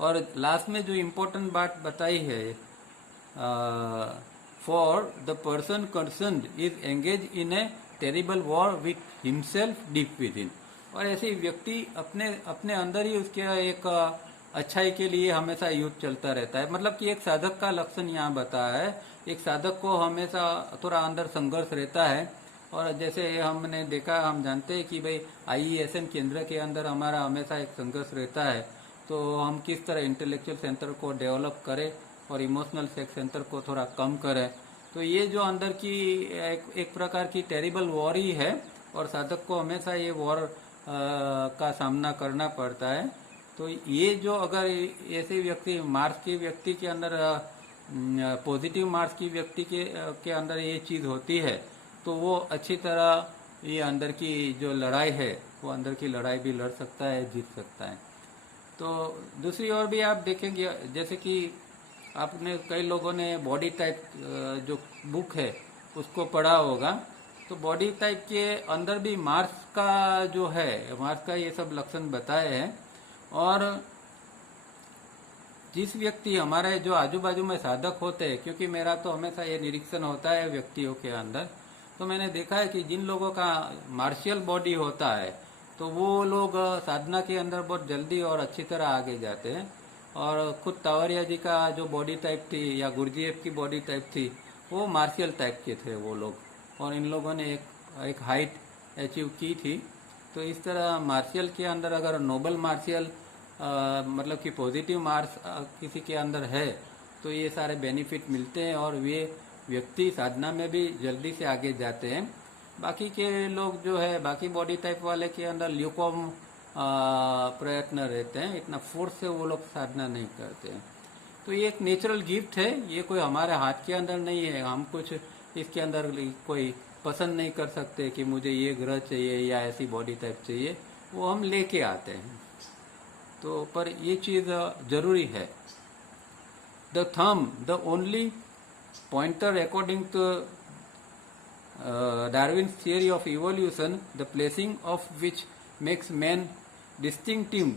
और लास्ट में जो इम्पोर्टेंट बात बताई है, for the person concerned is engage in A terrible war with himself deep with in. और ऐसे व्यक्ति अपने अंदर ही उसके एक अच्छाई के लिए हमेशा युद्ध चलता रहता है। मतलब कि एक साधक का लक्षण यहाँ बताया है, एक साधक को हमेशा थोड़ा अंदर संघर्ष रहता है। और जैसे हमने देखा, हम जानते हैं कि भाई IESN केंद्र के अंदर हमारा हमेशा एक संघर्ष रहता है। तो हम किस तरह इंटेलेक्चुअल सेंटर को डेवलप करें और इमोशनल सेंटर को थोड़ा कम करें। तो ये जो अंदर की एक प्रकार की टेरिबल वॉर ही है, और साधक को हमेशा ये वॉर का सामना करना पड़ता है। तो ये जो अगर ऐसे व्यक्ति मार्स के व्यक्ति के अंदर पॉजिटिव मार्स की व्यक्ति के अंदर ये चीज होती है तो वो अच्छी तरह ये अंदर की जो लड़ाई है वो अंदर की लड़ाई भी लड़ सकता है, जीत सकता है। तो दूसरी ओर भी आप देखेंगे जैसे कि आपने कई लोगों ने बॉडी टाइप जो बुक है उसको पढ़ा होगा। तो बॉडी टाइप के अंदर भी मार्स का जो है, मार्स का ये सब लक्षण बताए हैं। और जिस व्यक्ति हमारे जो आजू बाजू में साधक होते हैं, क्योंकि मेरा तो हमेशा ये निरीक्षण होता है व्यक्तियों के अंदर, तो मैंने देखा है कि जिन लोगों का मार्शियल बॉडी होता है तो वो लोग साधना के अंदर बहुत जल्दी और अच्छी तरह आगे जाते हैं। और खुद तावरिया जी का जो बॉडी टाइप थी या गुरुजीएफ की बॉडी टाइप थी वो मार्शियल टाइप के थे वो लोग, और इन लोगों ने एक हाइट अचीव की थी। तो इस तरह मार्शियल के अंदर अगर नोबल मार्शियल मतलब कि पॉजिटिव मार्स किसी के अंदर है तो ये सारे बेनिफिट मिलते हैं और वे व्यक्ति साधना में भी जल्दी से आगे जाते हैं। बाकी के लोग जो है, बाकी बॉडी टाइप वाले के अंदर ल्यूकॉम प्रयत्न रहते हैं, इतना फोर्स से वो लोग साधना नहीं करते हैं। तो ये एक नेचुरल गिफ्ट है, ये कोई हमारे हाथ के अंदर नहीं है। हम कुछ इसके अंदर कोई पसंद नहीं कर सकते कि मुझे ये ग्रह चाहिए या ऐसी बॉडी टाइप चाहिए, वो हम लेके आते हैं। तो पर ये चीज जरूरी है। The thumb the only pointer according to Darwin's theory of evolution, the placing of which makes man distinctive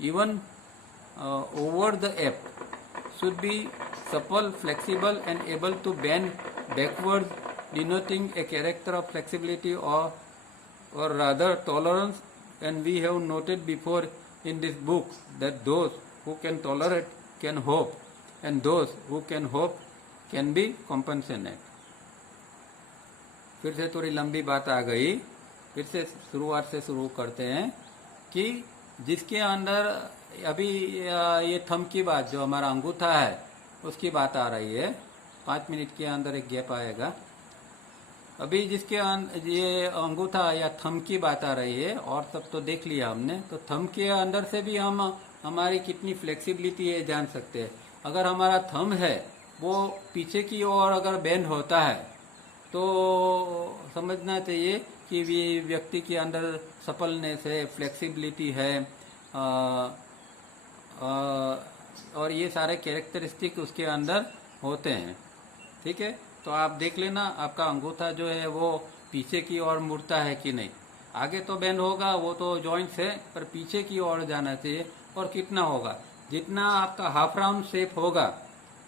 even over the ape, should be supple, flexible and able to bend backwards, denoting a character of flexibility or rather tolerance. And we have noted before in this book that those who can tolerate can hope, and those who can hope can be compassionate. फिर से थोड़ी लंबी बात आ गई, फिर से शुरुआत से शुरू करते हैं कि जिसके अंदर अभी ये थंब की बात, जो हमारा अंगूठा है उसकी बात आ रही है। 5 मिनट के अंदर एक गैप आएगा। अभी जिसके ये अंगूठा या थंब की बात आ रही है, और सब तो देख लिया हमने। तो थंब के अंदर से भी हम हमारी कितनी फ्लेक्सिबिलिटी है जान सकते हैं। अगर हमारा थंब है वो पीछे की ओर अगर बेंड होता है तो समझना चाहिए कि भी व्यक्ति के अंदर सफलनेस है, फ्लेक्सिबिलिटी है, और ये सारे कैरेक्टरिस्टिक उसके अंदर होते हैं। ठीक है, तो आप देख लेना आपका अंगूठा जो है वो पीछे की ओर मुड़ता है कि नहीं। आगे तो बेंड होगा, वो तो जॉइंट्स है, पर पीछे की ओर जाना चाहिए। और कितना होगा, जितना आपका हाफ राउंड शेप होगा,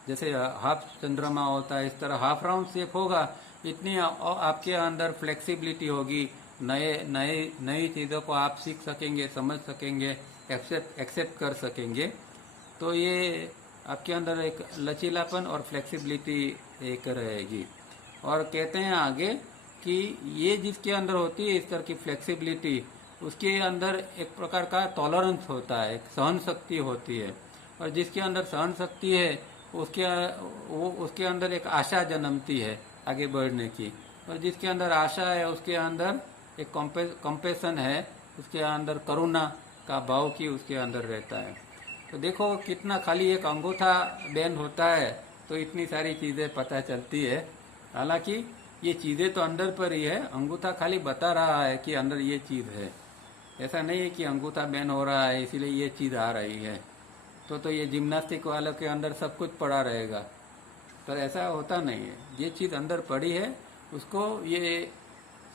जैसे हाफ चंद्रमा होता है इस तरह हाफ राउंड शेप होगा, इतनी आपके अंदर फ्लेक्सिबिलिटी होगी। नई चीज़ों को आप सीख सकेंगे, समझ सकेंगे, एक्सेप्ट कर सकेंगे। तो ये आपके अंदर एक लचीलापन और फ्लेक्सिबिलिटी एक रहेगी। और कहते हैं आगे कि ये जिसके अंदर होती है इस तरह की फ्लेक्सिबिलिटी, उसके अंदर एक प्रकार का टॉलरेंस होता है, एक सहन शक्ति होती है। और जिसके अंदर सहन शक्ति है उसके अंदर एक आशा जन्मती है आगे बढ़ने की। और जिसके अंदर आशा है उसके अंदर एक कंपेशन है, उसके अंदर करुणा का भाव की उसके अंदर रहता है। तो देखो कितना, खाली एक अंगूठा बेंड होता है तो इतनी सारी चीजें पता चलती है। हालांकि ये चीजें तो अंदर पर ही है, अंगूठा खाली बता रहा है कि अंदर ये चीज है। ऐसा नहीं है कि अंगूठा बेंड हो रहा है इसीलिए ये चीज आ रही है। तो ये जिम्नास्टिक वालों के अंदर सब कुछ पड़ा रहेगा, पर ऐसा होता नहीं है। ये चीज अंदर पड़ी है, उसको ये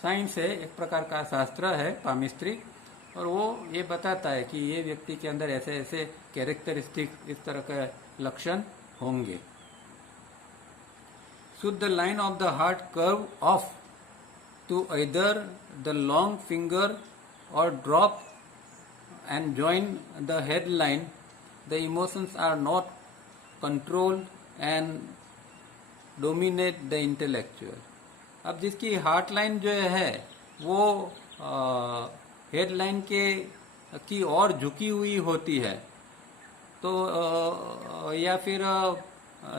साइंस है, एक प्रकार का शास्त्र है पामिस्ट्री, और वो ये बताता है कि ये व्यक्ति के अंदर ऐसे ऐसे कैरेक्टरिस्टिक, इस तरह के लक्षण होंगे। Should the line of the heart curve of to either the long finger or drop and join the head line, the emotions are not control and dominate the intellectual. अब जिसकी हार्ट लाइन जो है वो head line की ओर झुकी हुई होती है, तो या फिर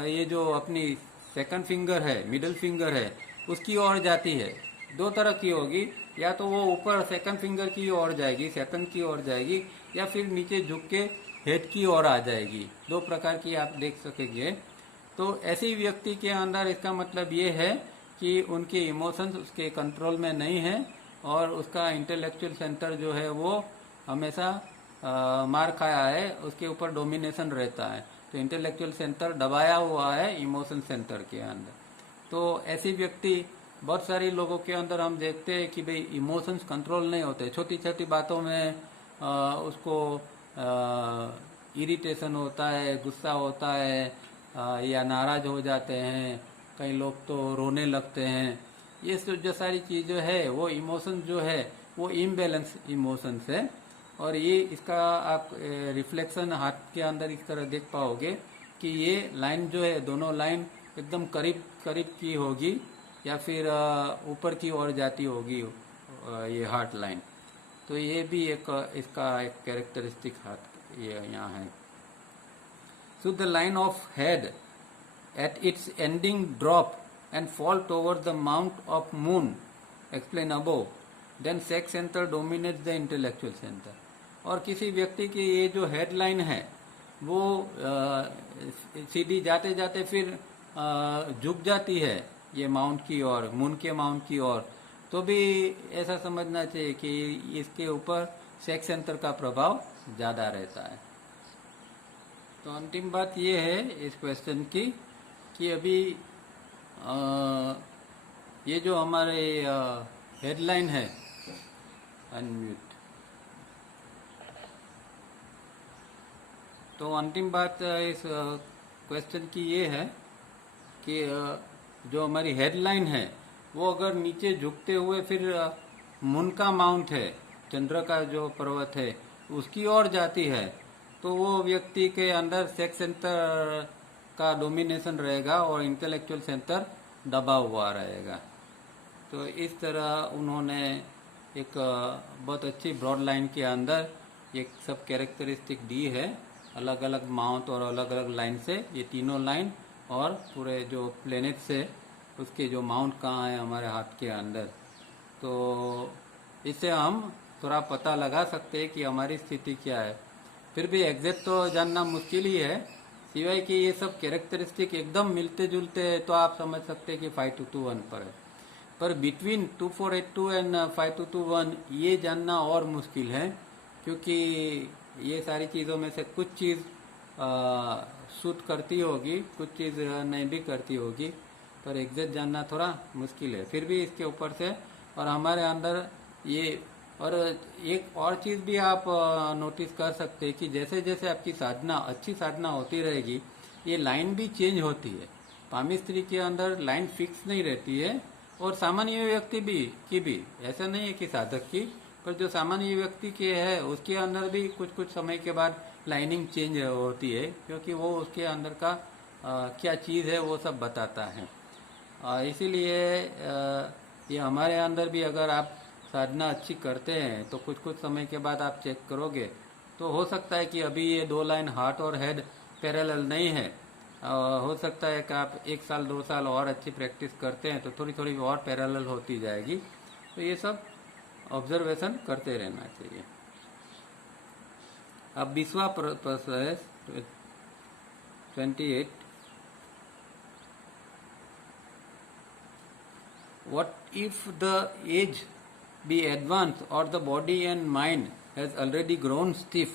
ये जो अपनी सेकंड फिंगर है, मिडिल फिंगर है, उसकी ओर जाती है। दो तरह की होगी, या तो वो ऊपर सेकंड फिंगर की ओर जाएगी, सेकंड की ओर जाएगी, या फिर नीचे झुक के हेड की ओर आ जाएगी। दो प्रकार की आप देख सकेंगे। तो ऐसी व्यक्ति के अंदर इसका मतलब ये है कि उनके इमोशंस उसके कंट्रोल में नहीं है, और उसका इंटेलेक्चुअल सेंटर जो है वो हमेशा मार खाया है, उसके ऊपर डोमिनेशन रहता है। तो इंटेलेक्चुअल सेंटर दबाया हुआ है इमोशन सेंटर के अंदर। तो ऐसी व्यक्ति बहुत सारी लोगों के अंदर हम देखते हैं कि भाई इमोशंस कंट्रोल नहीं होते, छोटी छोटी बातों में उसको इरिटेशन होता है, गुस्सा होता है, या नाराज हो जाते हैं, कई लोग तो रोने लगते हैं। ये जो सारी चीज़ें है वो इमोशन जो है वो इम्बैलेंस इमोशंस है। और ये इसका आप रिफ्लेक्शन हाथ के अंदर इस तरह देख पाओगे कि ये लाइन जो है दोनों लाइन एकदम करीब करीब की होगी या फिर ऊपर की ओर जाती होगी, ये हार्ट लाइन। तो ये भी एक इसका एक कैरेक्टरिस्टिक हार्ट ये यहाँ है। So the line of head at its ending drop and fall toward the mount of moon explain above, then sex center dominates the intellectual center। और किसी व्यक्ति की ये जो हेडलाइन है वो सीधी जाते जाते फिर झुक जाती है ये माउंट की ओर, मून के माउंट की ओर, तो भी ऐसा समझना चाहिए कि इसके ऊपर सेक्स सेंटर का प्रभाव ज़्यादा रहता है। तो अंतिम बात ये है इस क्वेश्चन की कि अभी ये जो हमारे हेडलाइन है, अनम्यूट, तो अंतिम बात इस क्वेश्चन की ये है कि जो हमारी हेडलाइन है वो अगर नीचे झुकते हुए फिर मून का माउंट है, चंद्र का जो पर्वत है उसकी ओर जाती है, तो वो व्यक्ति के अंदर सेक्स सेंटर का डोमिनेशन रहेगा और इंटेलेक्चुअल सेंटर दबा हुआ रहेगा। तो इस तरह उन्होंने एक बहुत अच्छी ब्रॉड लाइन के अंदर ये सब कैरेक्टरिस्टिक दी है, अलग अलग माउंट और अलग अलग लाइन से, ये तीनों लाइन और पूरे जो प्लेनेट से उसके जो माउंट कहाँ है हमारे हाथ के अंदर। तो इससे हम थोड़ा पता लगा सकते हैं कि हमारी स्थिति क्या है। फिर भी एग्जैक्ट तो जानना मुश्किल ही है, सिवाय कि ये सब कैरेक्टरिस्टिक एकदम मिलते जुलते हैं तो आप समझ सकते हैं कि 5221 पर है। पर बिटवीन 2482 एंड 5221 ये जानना और मुश्किल है, क्योंकि ये सारी चीज़ों में से कुछ चीज़ सूट करती होगी, कुछ चीज़ नहीं भी करती होगी, पर एग्जैक्ट जानना थोड़ा मुश्किल है। फिर भी इसके ऊपर से और हमारे अंदर ये, और एक और चीज़ भी आप नोटिस कर सकते हैं कि जैसे जैसे आपकी साधना, अच्छी साधना होती रहेगी, ये लाइन भी चेंज होती है। पामी स्त्री के अंदर लाइन फिक्स नहीं रहती है, और सामान्य व्यक्ति भी की भी ऐसा नहीं है कि साधक की, पर जो सामान्य व्यक्ति के है उसके अंदर भी कुछ कुछ समय के बाद लाइनिंग चेंज होती है, क्योंकि वो उसके अंदर का क्या चीज़ है वो सब बताता है। इसीलिए ये हमारे अंदर भी अगर आप साधना अच्छी करते हैं तो कुछ कुछ समय के बाद आप चेक करोगे तो हो सकता है कि अभी ये दो लाइन हार्ट और हेड पैरेलल नहीं है, हो सकता है कि आप 1 साल 2 साल और अच्छी प्रैक्टिस करते हैं तो थोड़ी थोड़ी और पैरेलल होती जाएगी। तो ये सब ऑब्जर्वेशन करते रहना चाहिए। अब 20वां प्रश्न है 28, what if the age be advanced or the body and mind has already grown stiff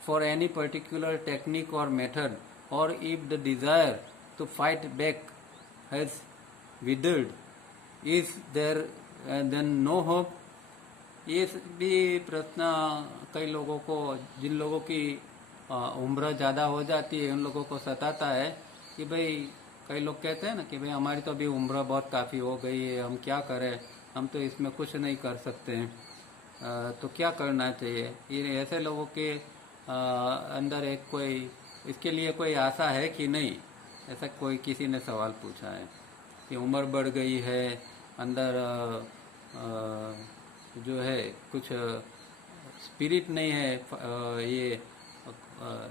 for any particular technique or method, or if the desire to fight back has withered, is there then no hope? ये भी प्रश्न कई लोगों को, जिन लोगों की उम्र ज़्यादा हो जाती है उन लोगों को सताता है कि भाई, कई लोग कहते हैं ना कि भाई हमारी तो अभी उम्र बहुत काफ़ी हो गई है, हम क्या करें, हम तो इसमें कुछ नहीं कर सकते हैं, तो क्या करना चाहिए। ये ऐसे लोगों के अंदर एक कोई, इसके लिए कोई आशा है कि नहीं, ऐसा कोई किसी ने सवाल पूछा है कि उम्र बढ़ गई है, अंदर जो है कुछ स्पिरिट नहीं है, ये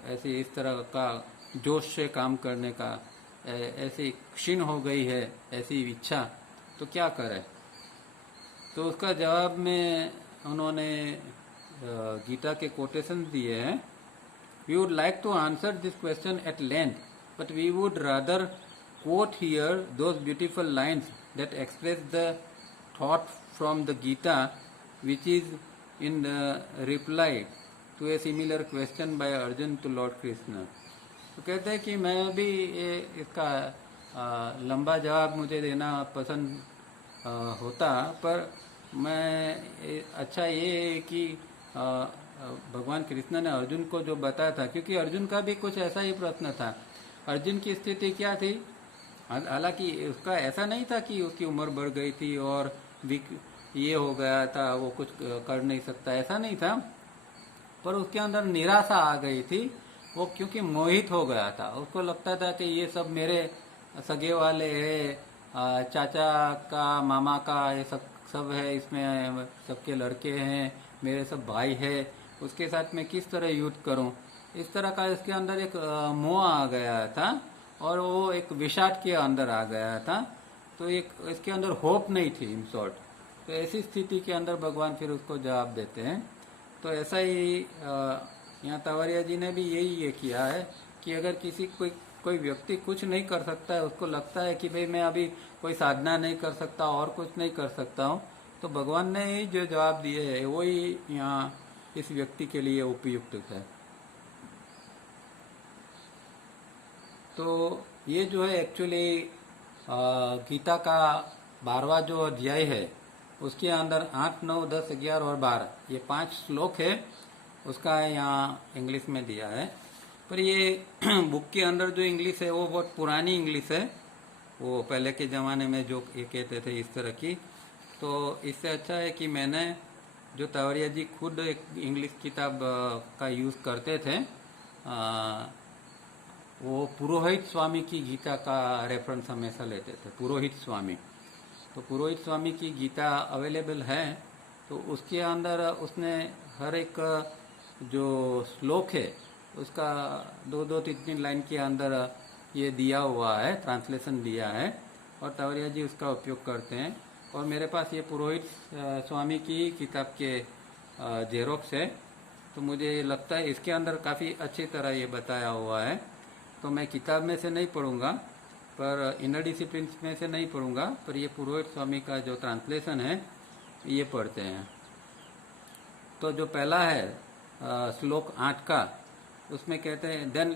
ऐसे इस तरह का जोश से काम करने का, ऐसी क्षीण हो गई है ऐसी इच्छा, तो क्या करें। तो उसका जवाब में उन्होंने गीता के कोटेशन दिए हैं। We would like to answer this question at length, but we would rather quote here those beautiful lines that express the thought from the Gita, which is in the reply to a similar question by Arjun to Lord Krishna. तो कहते हैं कि मैं भी ये इसका लंबा जवाब मुझे देना पसंद होता, पर अच्छा ये है कि भगवान कृष्ण ने अर्जुन को जो बताया था, क्योंकि अर्जुन का भी कुछ ऐसा ही प्रश्न था। अर्जुन की स्थिति क्या थी, हालांकि उसका ऐसा नहीं था कि उसकी उम्र बढ़ गई थी और ये हो गया था, वो कुछ कर नहीं सकता, ऐसा नहीं था, पर उसके अंदर निराशा आ गई थी। वो क्योंकि मोहित हो गया था, उसको लगता था कि ये सब मेरे सगे वाले हैं, चाचा का, मामा का, ये सब सब है, इसमें सबके लड़के हैं, मेरे सब भाई है, उसके साथ मैं किस तरह युद्ध करूं, इस तरह का इसके अंदर एक मोह आ गया था और वो एक विषाद के अंदर आ गया था। तो एक इसके अंदर होप नहीं थी इन शॉर्ट। तो ऐसी स्थिति के अंदर भगवान फिर उसको जवाब देते हैं। तो ऐसा ही यहाँ तवरिया जी ने भी यही ये किया है कि अगर कोई व्यक्ति कुछ नहीं कर सकता है, उसको लगता है कि भाई मैं अभी कोई साधना नहीं कर सकता और कुछ नहीं कर सकता हूँ, तो भगवान ने ही जो जवाब दिए है वही यहाँ इस व्यक्ति के लिए उपयुक्त है। तो ये जो है एक्चुअली गीता का 12वां जो अध्याय है, उसके अंदर 8, 9, 10, 11 और 12 ये 5 श्लोक है, उसका यहाँ इंग्लिश में दिया है। पर ये बुक के अंदर जो इंग्लिश है वो बहुत पुरानी इंग्लिश है, वो पहले के ज़माने में जो ये कहते थे इस तरह की। तो इससे अच्छा है कि मैंने जो तवरिया जी खुद एक इंग्लिश किताब का यूज़ करते थे, वो पुरोहित स्वामी की गीता का रेफरेंस हमेशा लेते थे, पुरोहित स्वामी। तो पुरोहित स्वामी की गीता अवेलेबल है, तो उसके अंदर उसने हर एक जो श्लोक है उसका 2-2, 3-3 लाइन के अंदर ये दिया हुआ है, ट्रांसलेशन दिया है, और तवरिया जी उसका उपयोग करते हैं। और मेरे पास ये पुरोहित स्वामी की किताब के जेरोक्स है, तो मुझे लगता है इसके अंदर काफ़ी अच्छी तरह ये बताया हुआ है। तो मैं किताब में से नहीं पढ़ूंगा, पर इनर डिसिप्लिन में से नहीं पढ़ूंगा, पर ये पुरोहित स्वामी का जो ट्रांसलेशन है ये पढ़ते हैं। तो जो पहला है श्लोक 8 का, उसमें कहते हैं, then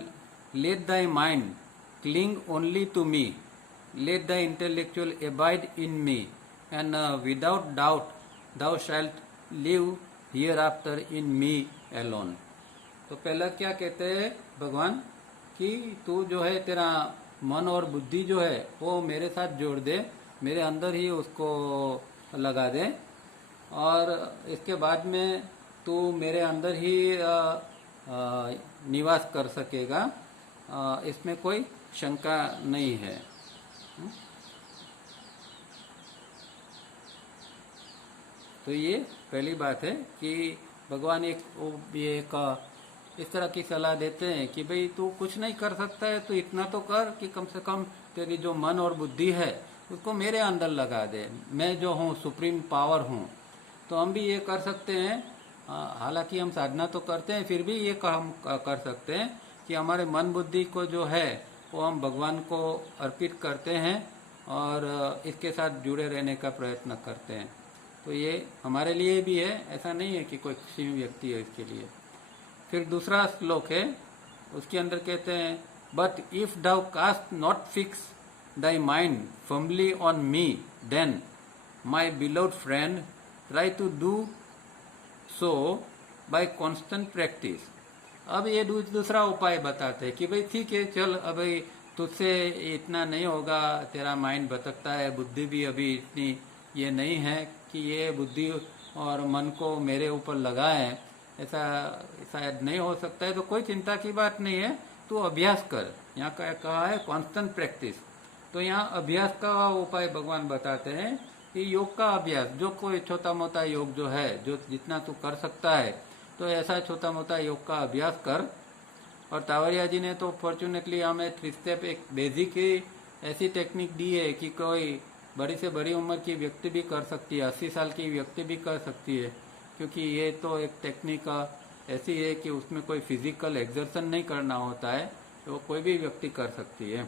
let thy mind cling only to me, let the intellectual abide in me, and without doubt thou shalt live hereafter in me alone. तो पहला क्या कहते हैं भगवान कि तू जो है तेरा मन और बुद्धि जो है वो मेरे साथ जोड़ दे, मेरे अंदर ही उसको लगा दे, और इसके बाद में तू मेरे अंदर ही निवास कर सकेगा, इसमें कोई शंका नहीं है। तो ये पहली बात है कि भगवान एक इस तरह की सलाह देते हैं कि भाई तू कुछ नहीं कर सकता है तो इतना तो कर कि कम से कम तेरी जो मन और बुद्धि है उसको मेरे अंदर लगा दे, मैं जो हूँ सुप्रीम पावर हूँ। तो हम भी ये कर सकते हैं, हालांकि हम साधना तो करते हैं, फिर भी ये हम कर सकते हैं कि हमारे मन बुद्धि को जो है वो हम भगवान को अर्पित करते हैं और इसके साथ जुड़े रहने का प्रयत्न करते हैं। तो ये हमारे लिए भी है, ऐसा नहीं है कि कोई किसी व्यक्ति है इसके लिए। फिर दूसरा श्लोक है, उसके अंदर कहते हैं, but if thou canst not fix thy mind firmly on me, then my beloved friend try to do so by constant practice. अब ये दूसरा उपाय बताते हैं कि भाई ठीक है, चल अभी तुझसे इतना नहीं होगा, तेरा माइंड भटकता है, बुद्धि भी अभी इतनी ये नहीं है कि ये बुद्धि और मन को मेरे ऊपर लगाए, ऐसा शायद नहीं हो सकता है, तो कोई चिंता की बात नहीं है, तू अभ्यास कर। यहाँ का कहा है कांस्टेंट प्रैक्टिस। तो यहाँ अभ्यास का उपाय भगवान बताते हैं कि योग का अभ्यास, जो कोई छोटा मोटा योग जो है, जो जितना तू कर सकता है, तो ऐसा छोटा मोटा योग का अभ्यास कर। और तावरिया जी ने तो फॉर्चुनेटली हमें 3 स्टेप एक बेसिक ऐसी टेक्निक दी है कि कोई बड़ी से बड़ी उम्र की व्यक्ति भी कर सकती है, 80 साल की व्यक्ति भी कर सकती है, क्योंकि ये तो एक टेक्निक ऐसी है कि उसमें कोई फिजिकल एक्सर्शन नहीं करना होता है, तो कोई भी व्यक्ति कर सकती है।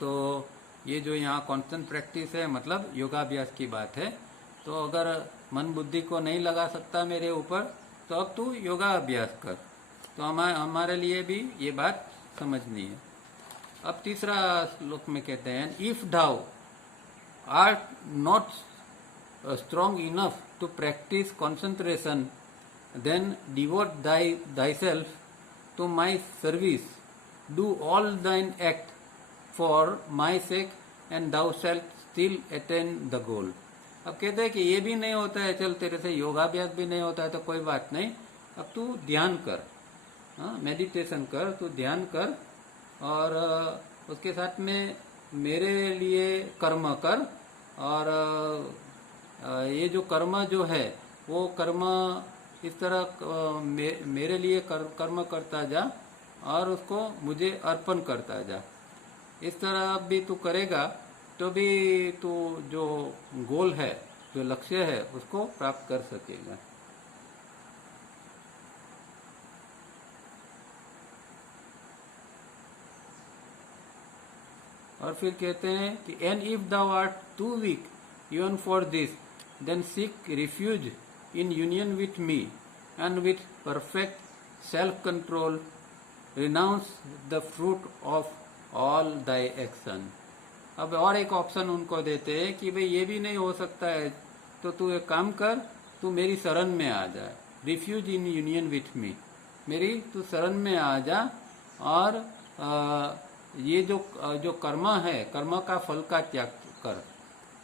तो ये जो यहाँ कांस्टेंट प्रैक्टिस है, मतलब योगाभ्यास की बात है। तो अगर मन बुद्धि को नहीं लगा सकता मेरे ऊपर, तो अब तू योगा अभ्यास कर। तो हमारे लिए भी ये बात समझनी है। अब तीसरा श्लोक में कहते हैं, if thou are not strong enough to practise concentration then devote thyself to my service, do all thine act for my sake and thou shalt still attain the goal। अब कहते हैं कि ये भी नहीं होता है, चल तेरे से योगाभ्यास भी नहीं होता है तो कोई बात नहीं, अब तू ध्यान कर, मेडिटेशन कर, तू ध्यान कर और उसके साथ में मेरे लिए कर्म कर। और ये जो कर्म जो है वो कर्म इस तरह मेरे लिए कर्म करता जा और उसको मुझे अर्पण करता जा। इस तरह भी तू करेगा तो भी तू जो गोल है, जो लक्ष्य है, उसको प्राप्त कर सकेगा। और फिर कहते हैं कि and if thou art too weak even for this, then seek refuge in union with me, and with perfect self-control renounce the fruit of all thy action। अब और एक ऑप्शन उनको देते हैं कि भाई ये भी नहीं हो सकता है तो तू एक काम कर, तू मेरी शरण में आ जा, refuge in union with me, मेरी तू शरण में आ जा और ये जो कर्म है, कर्म का फल का त्याग कर।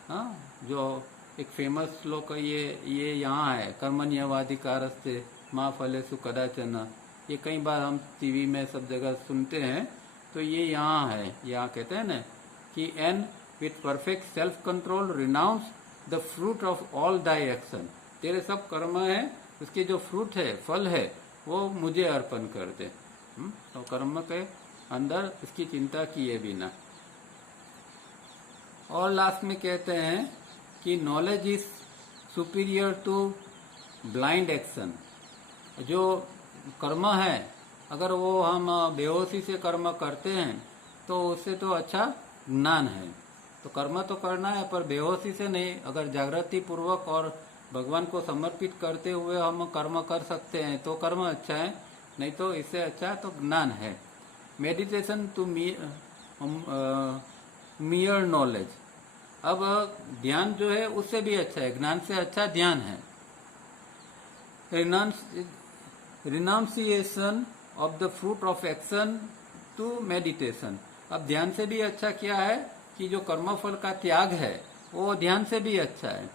हाँ, जो एक फेमस श्लोक ये यहाँ है, कर्मण्येवाधिकारस्ते मा फलेषु कदाचन। ये कई बार हम टीवी में सब जगह सुनते हैं, तो ये यहाँ है। यहाँ कहते हैं ना कि and with perfect self control renounce the fruit of all thy action, तेरे सब कर्म है उसके जो फ्रूट है, फल है, वो मुझे अर्पण कर दे। तो कर्म के अंदर इसकी चिंता किए बिना। और लास्ट में कहते हैं कि knowledge is superior to blind action. जो कर्म है अगर वो हम बेहोशी से कर्म करते हैं तो उससे तो अच्छा ज्ञान है। तो कर्म तो करना है पर बेहोशी से नहीं, अगर जागृति पूर्वक और भगवान को समर्पित करते हुए हम कर्म कर सकते हैं तो कर्म अच्छा है, नहीं तो इससे अच्छा तो ज्ञान है। Meditation to mere knowledge. अब ध्यान जो है उससे भी अच्छा है, ज्ञान से अच्छा ध्यान है। Renunciation of the fruit of action to meditation. अब ध्यान से भी अच्छा क्या है कि जो कर्मफल का त्याग है वो ध्यान से भी अच्छा है।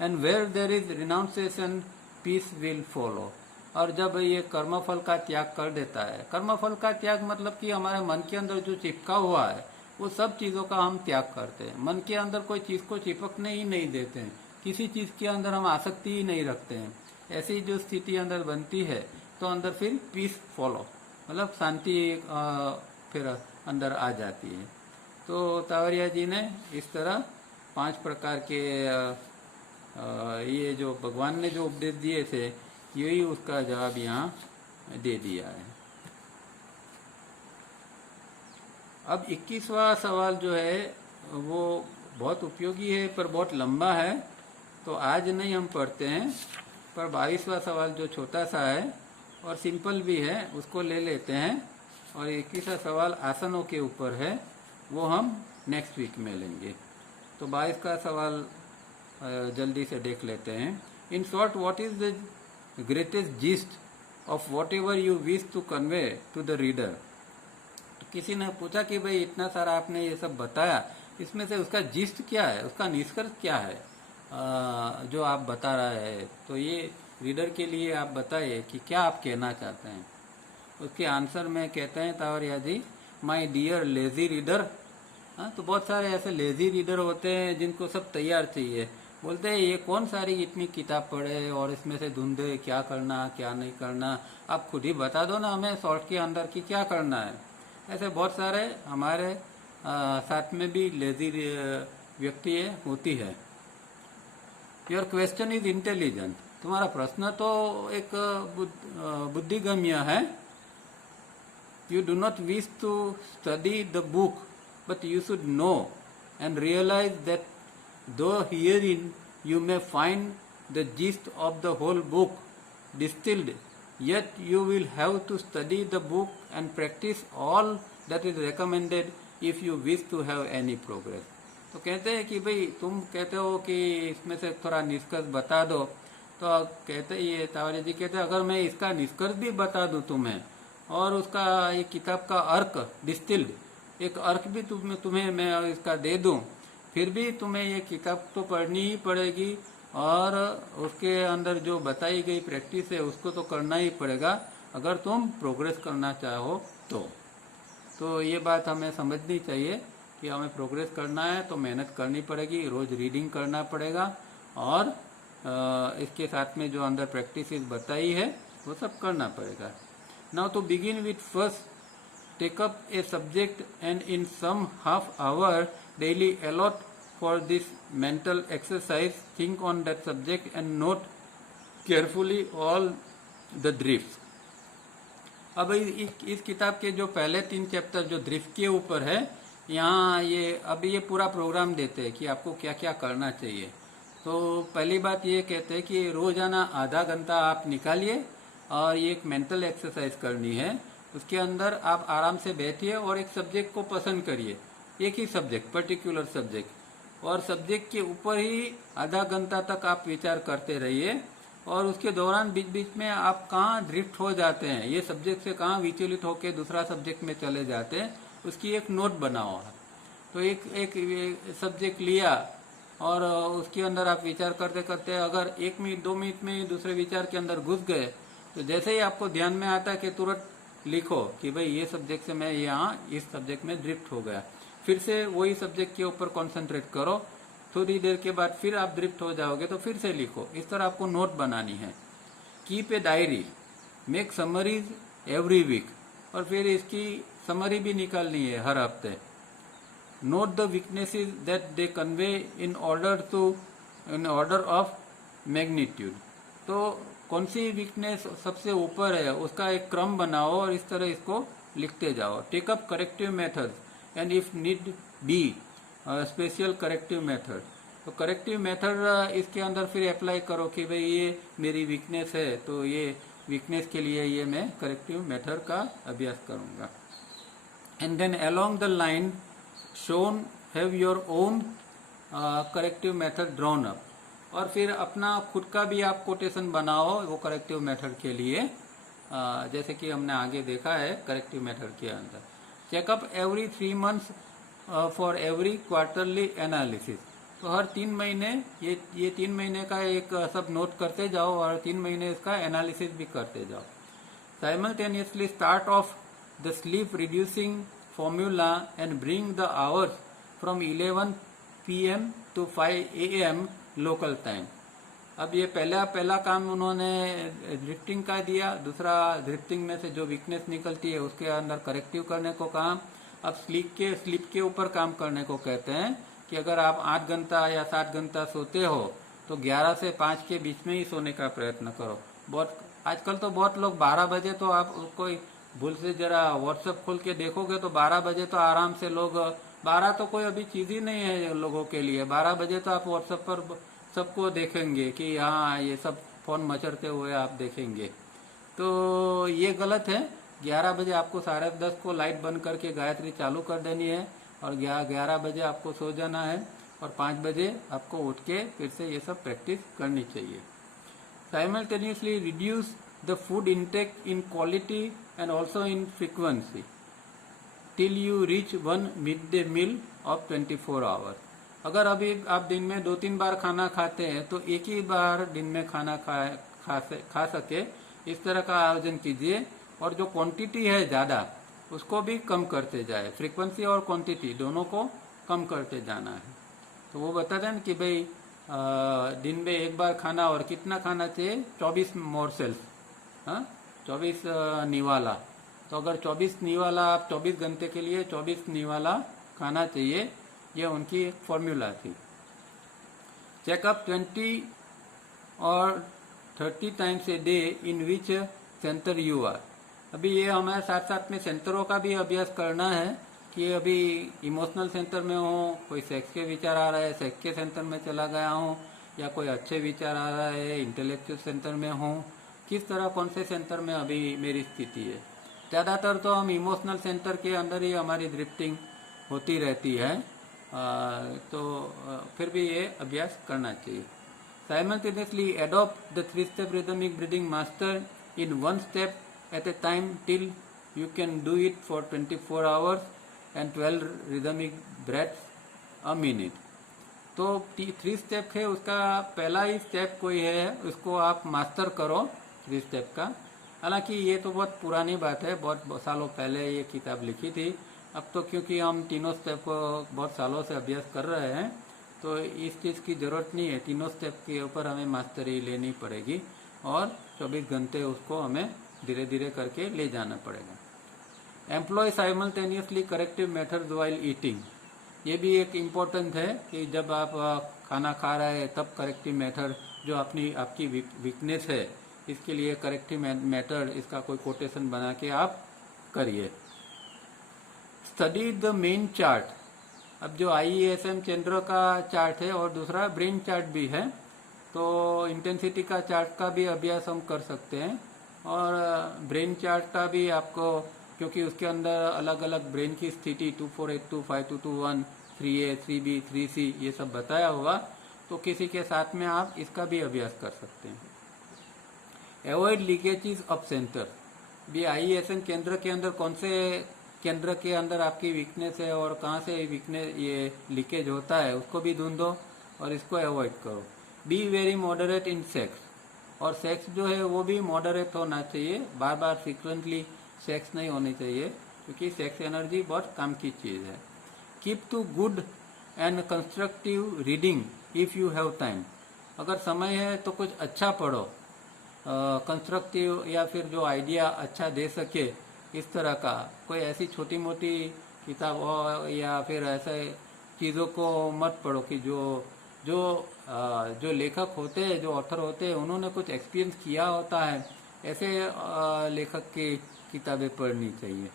And where there is renunciation peace will follow. और जब ये कर्मफल का त्याग कर देता है, कर्मफल का त्याग मतलब कि हमारे मन के अंदर जो चिपका हुआ है वो सब चीजों का हम त्याग करते हैं। मन के अंदर कोई चीज को चिपकने ही नहीं देते हैं, किसी चीज के अंदर हम आसक्ति ही नहीं रखते हैं। ऐसी जो स्थिति अंदर बनती है तो अंदर फिर पीस फॉलो, मतलब शांति फिर अंदर आ जाती है। तो तावरिया जी ने इस तरह 5 प्रकार के ये जो भगवान ने जो उपदेश दिए थे, यही उसका जवाब यहाँ दे दिया है। अब 21वां सवाल जो है वो बहुत उपयोगी है पर बहुत लंबा है, तो आज नहीं हम पढ़ते हैं। पर 22वां सवाल जो छोटा सा है और सिंपल भी है उसको ले लेते हैं। और 21वां सवाल आसनों के ऊपर है, वो हम नेक्स्ट वीक में लेंगे। तो 22 का सवाल जल्दी से देख लेते हैं। In short, what is the greatest gist of whatever you wish to convey to the reader. तो किसी ने पूछा कि भाई इतना सारा आपने ये सब बताया, इसमें से उसका जिस्ट क्या है, उसका निष्कर्ष क्या है जो आप बता रहे हैं। तो ये रीडर के लिए आप बताइए कि क्या आप कहना चाहते हैं। उसके आंसर में कहते हैं तावरिया जी, माई डियर लेजी रीडर। तो बहुत सारे ऐसे लेजी रीडर होते हैं जिनको सब तैयार चाहिए, बोलते हैं ये कौन सारी इतनी किताब पढ़े और इसमें से ढूंढे क्या करना क्या नहीं करना, आप खुद ही बता दो ना हमें शॉर्ट के अंदर की क्या करना है। ऐसे बहुत सारे हमारे साथ में भी लेजी व्यक्ति होती है। Your question is intelligent. तुम्हारा प्रश्न तो एक बुद्धिगम्य है। You do not wish to study the book but you should know and realise that though herein you may find the gist of the whole book distilled yet you will have to study the book and practice all that is recommended if you wish to have any progress. तो कहते हैं कि भाई तुम कहते हो कि इसमें से थोड़ा निष्कर्ष बता दो, तो कहते ये तावरे जी कहते अगर मैं इसका निष्कर्ष भी बता दूं तुम्हें और उसका ये किताब का अर्क डिस्टिल्ड एक अर्क भी तुम्हें मैं इसका दे दूं, फिर भी तुम्हें ये किताब तो पढ़नी ही पड़ेगी और उसके अंदर जो बताई गई प्रैक्टिस है उसको तो करना ही पड़ेगा अगर तुम प्रोग्रेस करना चाहो तो ये बात हमें समझनी चाहिए कि हमें प्रोग्रेस करना है तो मेहनत करनी पड़ेगी, रोज रीडिंग करना पड़ेगा और इसके साथ में जो अंदर प्रैक्टिस बताई है वो सब करना पड़ेगा. Now to begin with first take up a subject and in some half hour daily allot for this mental exercise. Think on that subject and note carefully all the drifts. अब इस किताब के जो पहले 3 चैप्टर जो drift के ऊपर है, यहाँ ये पूरा प्रोग्राम देते हैं कि आपको क्या क्या करना चाहिए. तो पहली बात ये कहते हैं कि रोजाना आधा घंटा आप निकालिए और ये एक मेंटल एक्सरसाइज करनी है. उसके अंदर आप आराम से बैठिए और एक सब्जेक्ट को पसंद करिए, एक ही सब्जेक्ट, पर्टिकुलर सब्जेक्ट, और सब्जेक्ट के ऊपर ही आधा घंटा तक आप विचार करते रहिए. और उसके दौरान बीच बीच में आप कहाँ ड्रिफ्ट हो जाते हैं, ये सब्जेक्ट से कहाँ विचलित होकर दूसरा सब्जेक्ट में चले जाते हैं, उसकी एक नोट बनाओ. तो एक सब्जेक्ट लिया और उसके अंदर आप विचार करते करते अगर 1 मिनट 2 मिनट में दूसरे विचार के अंदर घुस गए तो जैसे ही आपको ध्यान में आता है कि तुरंत लिखो कि भाई ये सब्जेक्ट से मैं यहाँ इस सब्जेक्ट में ड्रिफ्ट हो गया, फिर से वही सब्जेक्ट के ऊपर कंसंट्रेट करो. थोड़ी देर के बाद फिर आप ड्रिफ्ट हो जाओगे तो फिर से लिखो. इस तरह आपको नोट बनानी है. Keep a diary, make summaries every week, और फिर इसकी समरी भी निकालनी है हर हफ्ते. Note the weaknesses that they convey in order of magnitude. तो कौन सी वीकनेस सबसे ऊपर है उसका एक क्रम बनाओ और इस तरह इसको लिखते जाओ. Take up corrective method and if need be special corrective method. तो करेक्टिव मेथड इसके अंदर फिर अप्लाई करो कि भाई ये मेरी वीकनेस है तो ये वीकनेस के लिए ये मैं करेक्टिव मेथड का अभ्यास करूंगा. And then along the line shown have your own corrective method drawn up. और फिर अपना खुद का भी आप कोटेशन बनाओ वो करेक्टिव मेथड के लिए, जैसे कि हमने आगे देखा है करेक्टिव मेथड के अंदर. Checkup every 3 months for every quarterly analysis. तो हर 3 महीने ये 3 महीने का एक सब नोट करते जाओ और 3 महीने इसका एनालिसिस भी करते जाओ. Simultaneously start of the sleep reducing formula and bring the hours from 11 PM to 5 AM local time. अब ये पहला काम उन्होंने ड्रिफ्टिंग का दिया, दूसरा ड्रिफ्टिंग में से जो वीकनेस निकलती है उसके अंदर करेक्टिव करने को काम. अब स्लीप के ऊपर काम करने को कहते हैं कि अगर आप 8 घंटा या 7 घंटा सोते हो तो 11 से 5 के बीच में ही सोने का प्रयत्न करो. आजकल तो बहुत लोग 12 बजे, तो आप कोई भूल से जरा व्हाट्सएप खोल के देखोगे तो 12 बजे तो आराम से लोग, 12 तो कोई अभी चीज ही नहीं है लोगों के लिए. 12 बजे तो आप व्हाट्सएप पर सबको देखेंगे कि हाँ ये सब फोन मचरते हुए आप देखेंगे. तो ये गलत है. 11 बजे आपको 10:30 को लाइट बंद करके गायत्री चालू कर देनी है और 11 बजे आपको सो जाना है और 5 बजे आपको उठ के फिर से ये सब प्रैक्टिस करनी चाहिए. Simultaneously reduce the food intake in quality and also in frequency till you reach one midday meal of 24 hours. अगर अभी आप दिन में 2-3 बार खाना खाते हैं तो एक ही बार दिन में खाना खा सके इस तरह का आयोजन कीजिए. और जो क्वांटिटी है ज्यादा उसको भी कम करते जाए. फ्रीक्वेंसी और क्वांटिटी दोनों को कम करते जाना है. तो वो बताते हैं कि भाई दिन में एक बार खाना, और कितना खाना चाहिए, 24 मोरसेल्स, 24 निवाला. तो अगर 24 निवाला आप 24 घंटे के लिए 24 निवाला खाना चाहिए, ये उनकी एक फॉर्मूला थी. चेकअप 20 और 30 times a day in which centre you are. अभी ये हमारे साथ साथ में सेंटरों का भी अभ्यास करना है कि अभी इमोशनल सेंटर में हो, कोई सेक्स के विचार आ रहा है सेक्स के सेंटर में चला गया हूँ, या कोई अच्छे विचार आ रहा है इंटेलेक्चुअल सेंटर में हो, किस तरह कौन से सेंटर में अभी मेरी स्थिति है। ज़्यादातर तो हम इमोशनल सेंटर के अंदर ही हमारी ड्रिफ्टिंग होती रहती है, फिर भी ये अभ्यास करना चाहिए। Simultaneously adopt the 3-step rhythmic breathing master in one step at a time till you can do it for 24 hours and 12 rhythmic breaths a minute। तो 3 स्टेप है, उसका पहला ही स्टेप कोई है उसको आप मास्टर करो 3 स्टेप का। हालांकि ये तो बहुत पुरानी बात है, बहुत सालों पहले ये किताब लिखी थी। अब तो क्योंकि हम तीनों स्टेप को बहुत सालों से अभ्यास कर रहे हैं तो इस चीज़ की ज़रूरत नहीं है। तीनों स्टेप के ऊपर हमें मास्टरी लेनी पड़ेगी और 24 घंटे उसको हमें धीरे धीरे करके ले जाना पड़ेगा। Employ simultaneously corrective methods while eating, ये भी एक इम्पोर्टेंट है कि जब आप खाना खा रहे हैं तब करेक्टिव मेथड जो आपकी वीकनेस है इसके लिए करेक्टिव मेथड, इसका कोई कोटेशन बना के आप करिए। स्टडी द मेन चार्ट, अब जो IESM चंद्र का चार्ट है और दूसरा ब्रेन चार्ट भी है, तो इंटेंसिटी का चार्ट का भी अभ्यास हम कर सकते हैं। और ब्रेन चार्ट का भी आपको, क्योंकि उसके अंदर अलग अलग ब्रेन की स्थिति 2482, 5221, 3A, 3B, 3C ये सब बताया हुआ, तो किसी के साथ में आप इसका भी अभ्यास कर सकते हैं। अवॉइड लीकेजेस ऑफ सेंटर, भी IESM केंद्र के अंदर कौन से केंद्र के अंदर आपकी वीकनेस है और कहाँ से वीकनेस ये लीकेज होता है उसको भी ढूंढो और इसको अवॉइड करो। Be very moderate in sex, और सेक्स जो है वो भी मॉडरेट होना चाहिए, बार बार फ्रिक्वेंटली सेक्स नहीं होनी चाहिए क्योंकि सेक्स एनर्जी बहुत काम की चीज़ है। Keep to good and constructive reading if you have time, अगर समय है तो कुछ अच्छा पढ़ो, कंस्ट्रक्टिव या फिर जो आइडिया अच्छा दे सके इस तरह का कोई ऐसी छोटी मोटी किताब हो या फिर ऐसे चीज़ों को मत पढ़ो कि जो लेखक होते हैं, जो ऑथर होते हैं, उन्होंने कुछ एक्सपीरियंस किया होता है, ऐसे लेखक की किताबें पढ़नी चाहिए।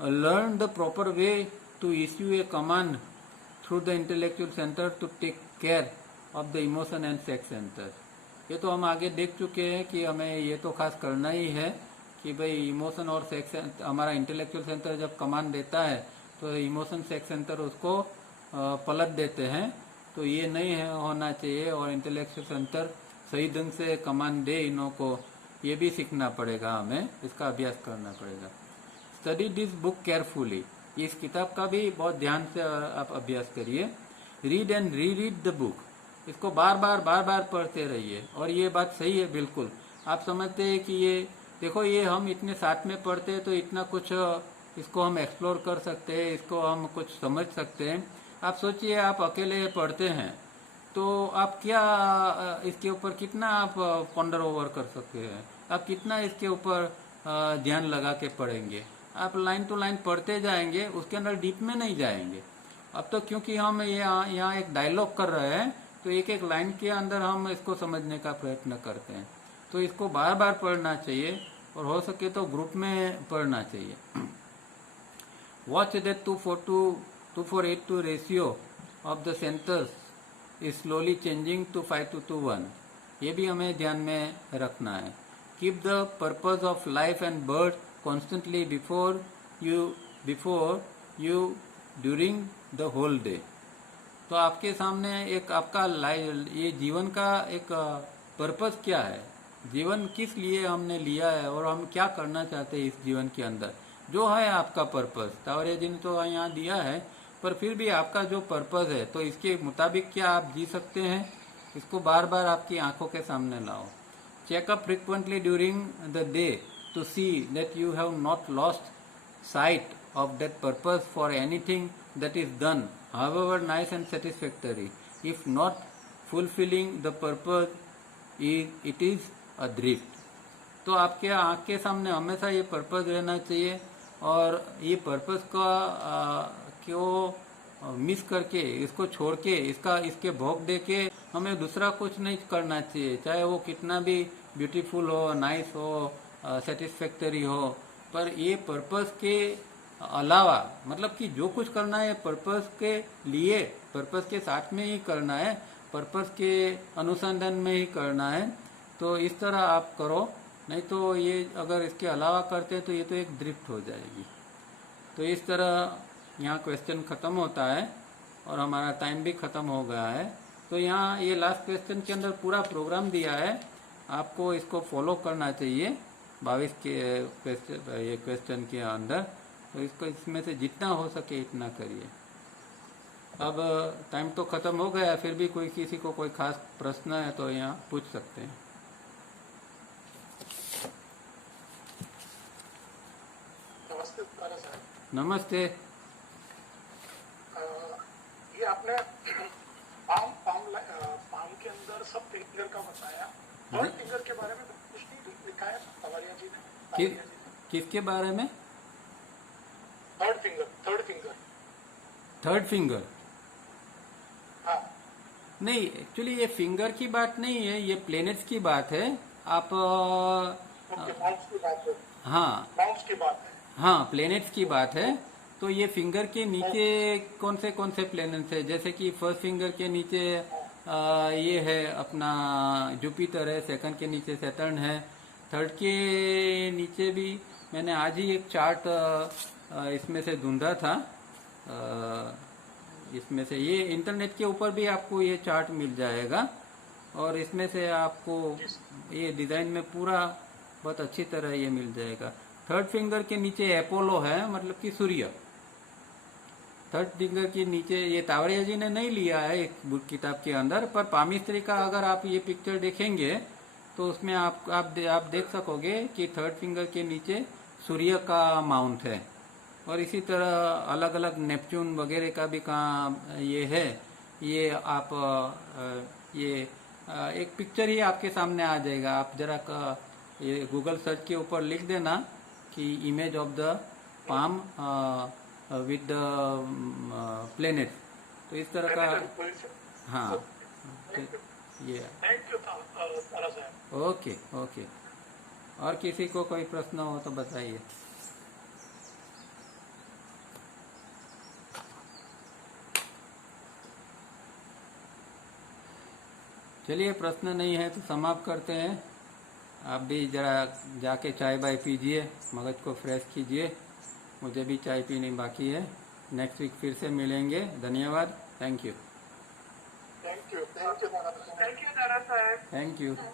Learn the proper way to issue a command through the intellectual centre to take care of the emotion and sex centre, ये तो हम आगे देख चुके हैं कि हमें ये तो खास करना ही है कि भाई इमोशन और सेक्स, हमारा इंटेलेक्चुअल सेंटर जब कमांड देता है तो इमोशन सेक्स सेंटर उसको पलट देते हैं, तो ये नहीं है होना चाहिए। और इंटेलेक्चुअल सेंटर सही ढंग से कमांड दे इन्हों को, ये भी सीखना पड़ेगा, हमें इसका अभ्यास करना पड़ेगा। स्टडी दिस बुक केयरफुली, इस किताब का भी बहुत ध्यान से आप अभ्यास करिए। Read and re read the book, इसको बार बार पढ़ते रहिए। और ये बात सही है बिल्कुल, आप समझते हैं कि ये देखो ये हम इतने साथ में पढ़ते हैं तो इतना कुछ इसको हम एक्सप्लोर कर सकते हैं, इसको हम कुछ समझ सकते हैं। आप सोचिए आप अकेले पढ़ते हैं तो आप क्या इसके ऊपर कितना आप पॉन्डर ओवर कर सकते हैं, आप कितना इसके ऊपर ध्यान लगा के पढ़ेंगे। आप लाइन टू लाइन पढ़ते जाएंगे, उसके अंदर डीप में नहीं जाएंगे। अब तो क्योंकि हम यहाँ एक डायलॉग कर रहे हैं तो एक एक लाइन के अंदर हम इसको समझने का प्रयत्न करते हैं, तो इसको बार बार पढ़ना चाहिए और हो सके तो ग्रुप में पढ़ना चाहिए। Watch that 2:4:2 ratio of the centres is slowly changing to 5:1, ये भी हमें ध्यान में रखना है। Keep the purpose of life and birth constantly before you during the whole day, तो आपके सामने एक आपका ये जीवन का एक पर्पज क्या है, जीवन किस लिए हमने लिया है और हम क्या करना चाहते हैं इस जीवन के अंदर, जो है आपका पर्पज। तावरे जी ने तो यहाँ दिया है, पर फिर भी आपका जो पर्पज है तो इसके मुताबिक क्या आप जी सकते हैं, इसको बार बार आपकी आंखों के सामने लाओ। Checkup frequently during the day to see that you have not lost sight of that purpose for anything that is done, however nice and satisfactory. If not fulfilling the purpose, it is a drift. तो आपके आँख के सामने हमेशा ये purpose रहना चाहिए और ये पर्पस का क्यों मिस करके, इसको छोड़ के, इसके भोग दे के हमें दूसरा कुछ नहीं करना चाहिए, चाहे वो कितना भी ब्यूटीफुल हो, नाइस हो, सेटिस्फैक्टरी हो, पर ये पर्पस के अलावा, मतलब कि जो कुछ करना है पर्पस के लिए, पर्पस के साथ में ही करना है, पर्पस के अनुसंधान में ही करना है। तो इस तरह आप करो, नहीं तो ये अगर इसके अलावा करते तो ये तो एक ड्रिफ्ट हो जाएगी। तो इस तरह यहाँ क्वेश्चन ख़त्म होता है और हमारा टाइम भी ख़त्म हो गया है। तो यहाँ ये लास्ट क्वेश्चन के अंदर पूरा प्रोग्राम दिया है, आपको इसको फॉलो करना चाहिए 22 के ये क्वेश्चन के अंदर। तो इसको इसमें से जितना हो सके इतना करिए। अब टाइम तो ख़त्म हो गया, फिर भी कोई किसी को कोई खास प्रश्न है तो यहाँ पूछ सकते हैं। नमस्ते तारा साहब। नमस्ते। ये आपने पाम पाम पाम के अंदर सब फिंगर का बताया, थर्ड फिंगर के बारे में कुछ नहीं लिखा है तवारिया जी ने? किसके बारे में? Third finger, third finger. Third finger? हाँ। नहीं, एक्चुअली ये फिंगर की बात नहीं है, ये प्लेनेट्स की बात है। आप ओके, माउस की बात है। हाँ माउस की बात है। हाँ, प्लेनेट्स की बात है। तो ये फिंगर के नीचे कौन से प्लेनेट्स है, जैसे कि फर्स्ट फिंगर के नीचे ये है अपना जुपिटर है, सेकंड के नीचे सैटर्न है, थर्ड के नीचे भी मैंने आज ही एक चार्ट इसमें से ढूंढा था। इसमें से ये इंटरनेट के ऊपर भी आपको ये चार्ट मिल जाएगा और इसमें से आपको ये डिजाइन में पूरा बहुत अच्छी तरह ये मिल जाएगा। थर्ड फिंगर के नीचे अपोलो है, मतलब कि सूर्य। थर्ड फिंगर के नीचे ये तावड़िया जी ने नहीं लिया है एक बुक किताब के अंदर, पर पामिस्त्री का अगर आप ये पिक्चर देखेंगे तो उसमें आप देख सकोगे कि थर्ड फिंगर के नीचे सूर्य का माउंट है। और इसी तरह अलग अलग नेपच्यून वगैरह का भी कहाँ ये है। ये आप ये एक पिक्चर ही आपके सामने आ जाएगा। आप जरा ये गूगल सर्च के ऊपर लिख देना कि image of the palm with the planet, तो इस तरह का। हाँ, तो ये। थैंक यू तारा साहब। Okay okay. और किसी को कोई प्रश्न हो तो बताइए। चलिए, प्रश्न नहीं है तो समाप्त करते हैं। आप भी जरा जाके चाय बाय पीजिए, मगज को फ्रेश कीजिए। मुझे भी चाय पीनी बाकी है। नेक्स्ट वीक फिर से मिलेंगे। धन्यवाद। Thank you. थैंक यू तारा साहब। Thank you. हाँ,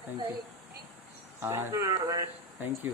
थैंक यू।